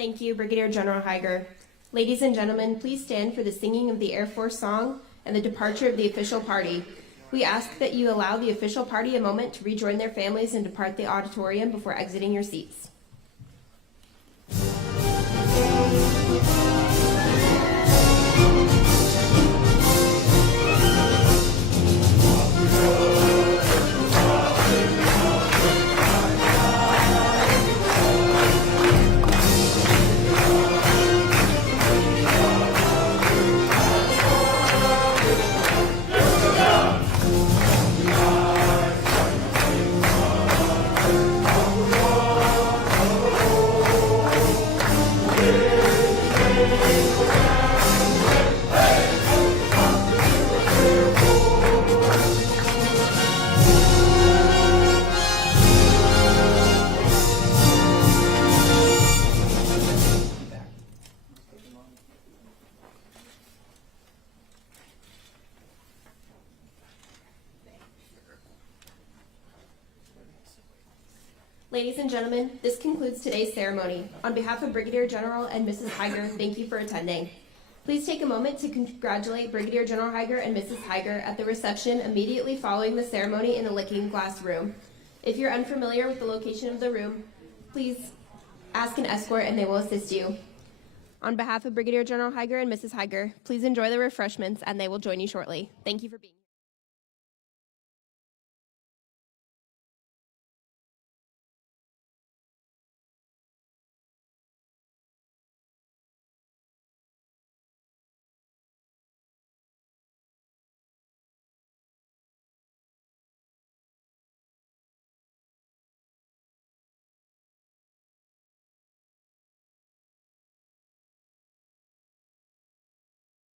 Thank you, Brigadier General Higer. Ladies and gentlemen, please stand for the singing of the Air Force song and the departure of the official party. We ask that you allow the official party a moment to rejoin their families and depart the auditorium before exiting your seats. Ladies and gentlemen, this concludes today's ceremony. On behalf of Brigadier General and Mrs. Higer, thank you for attending. Please take a moment to congratulate Brigadier General Higer and Mrs. Higer at the reception immediately following the ceremony in the looking glass room. If you're unfamiliar with the location of the room, please ask an escort and they will assist you. On behalf of Brigadier General Higer and Mrs. Higer, please enjoy the refreshments and they will join you shortly. Thank you for being here.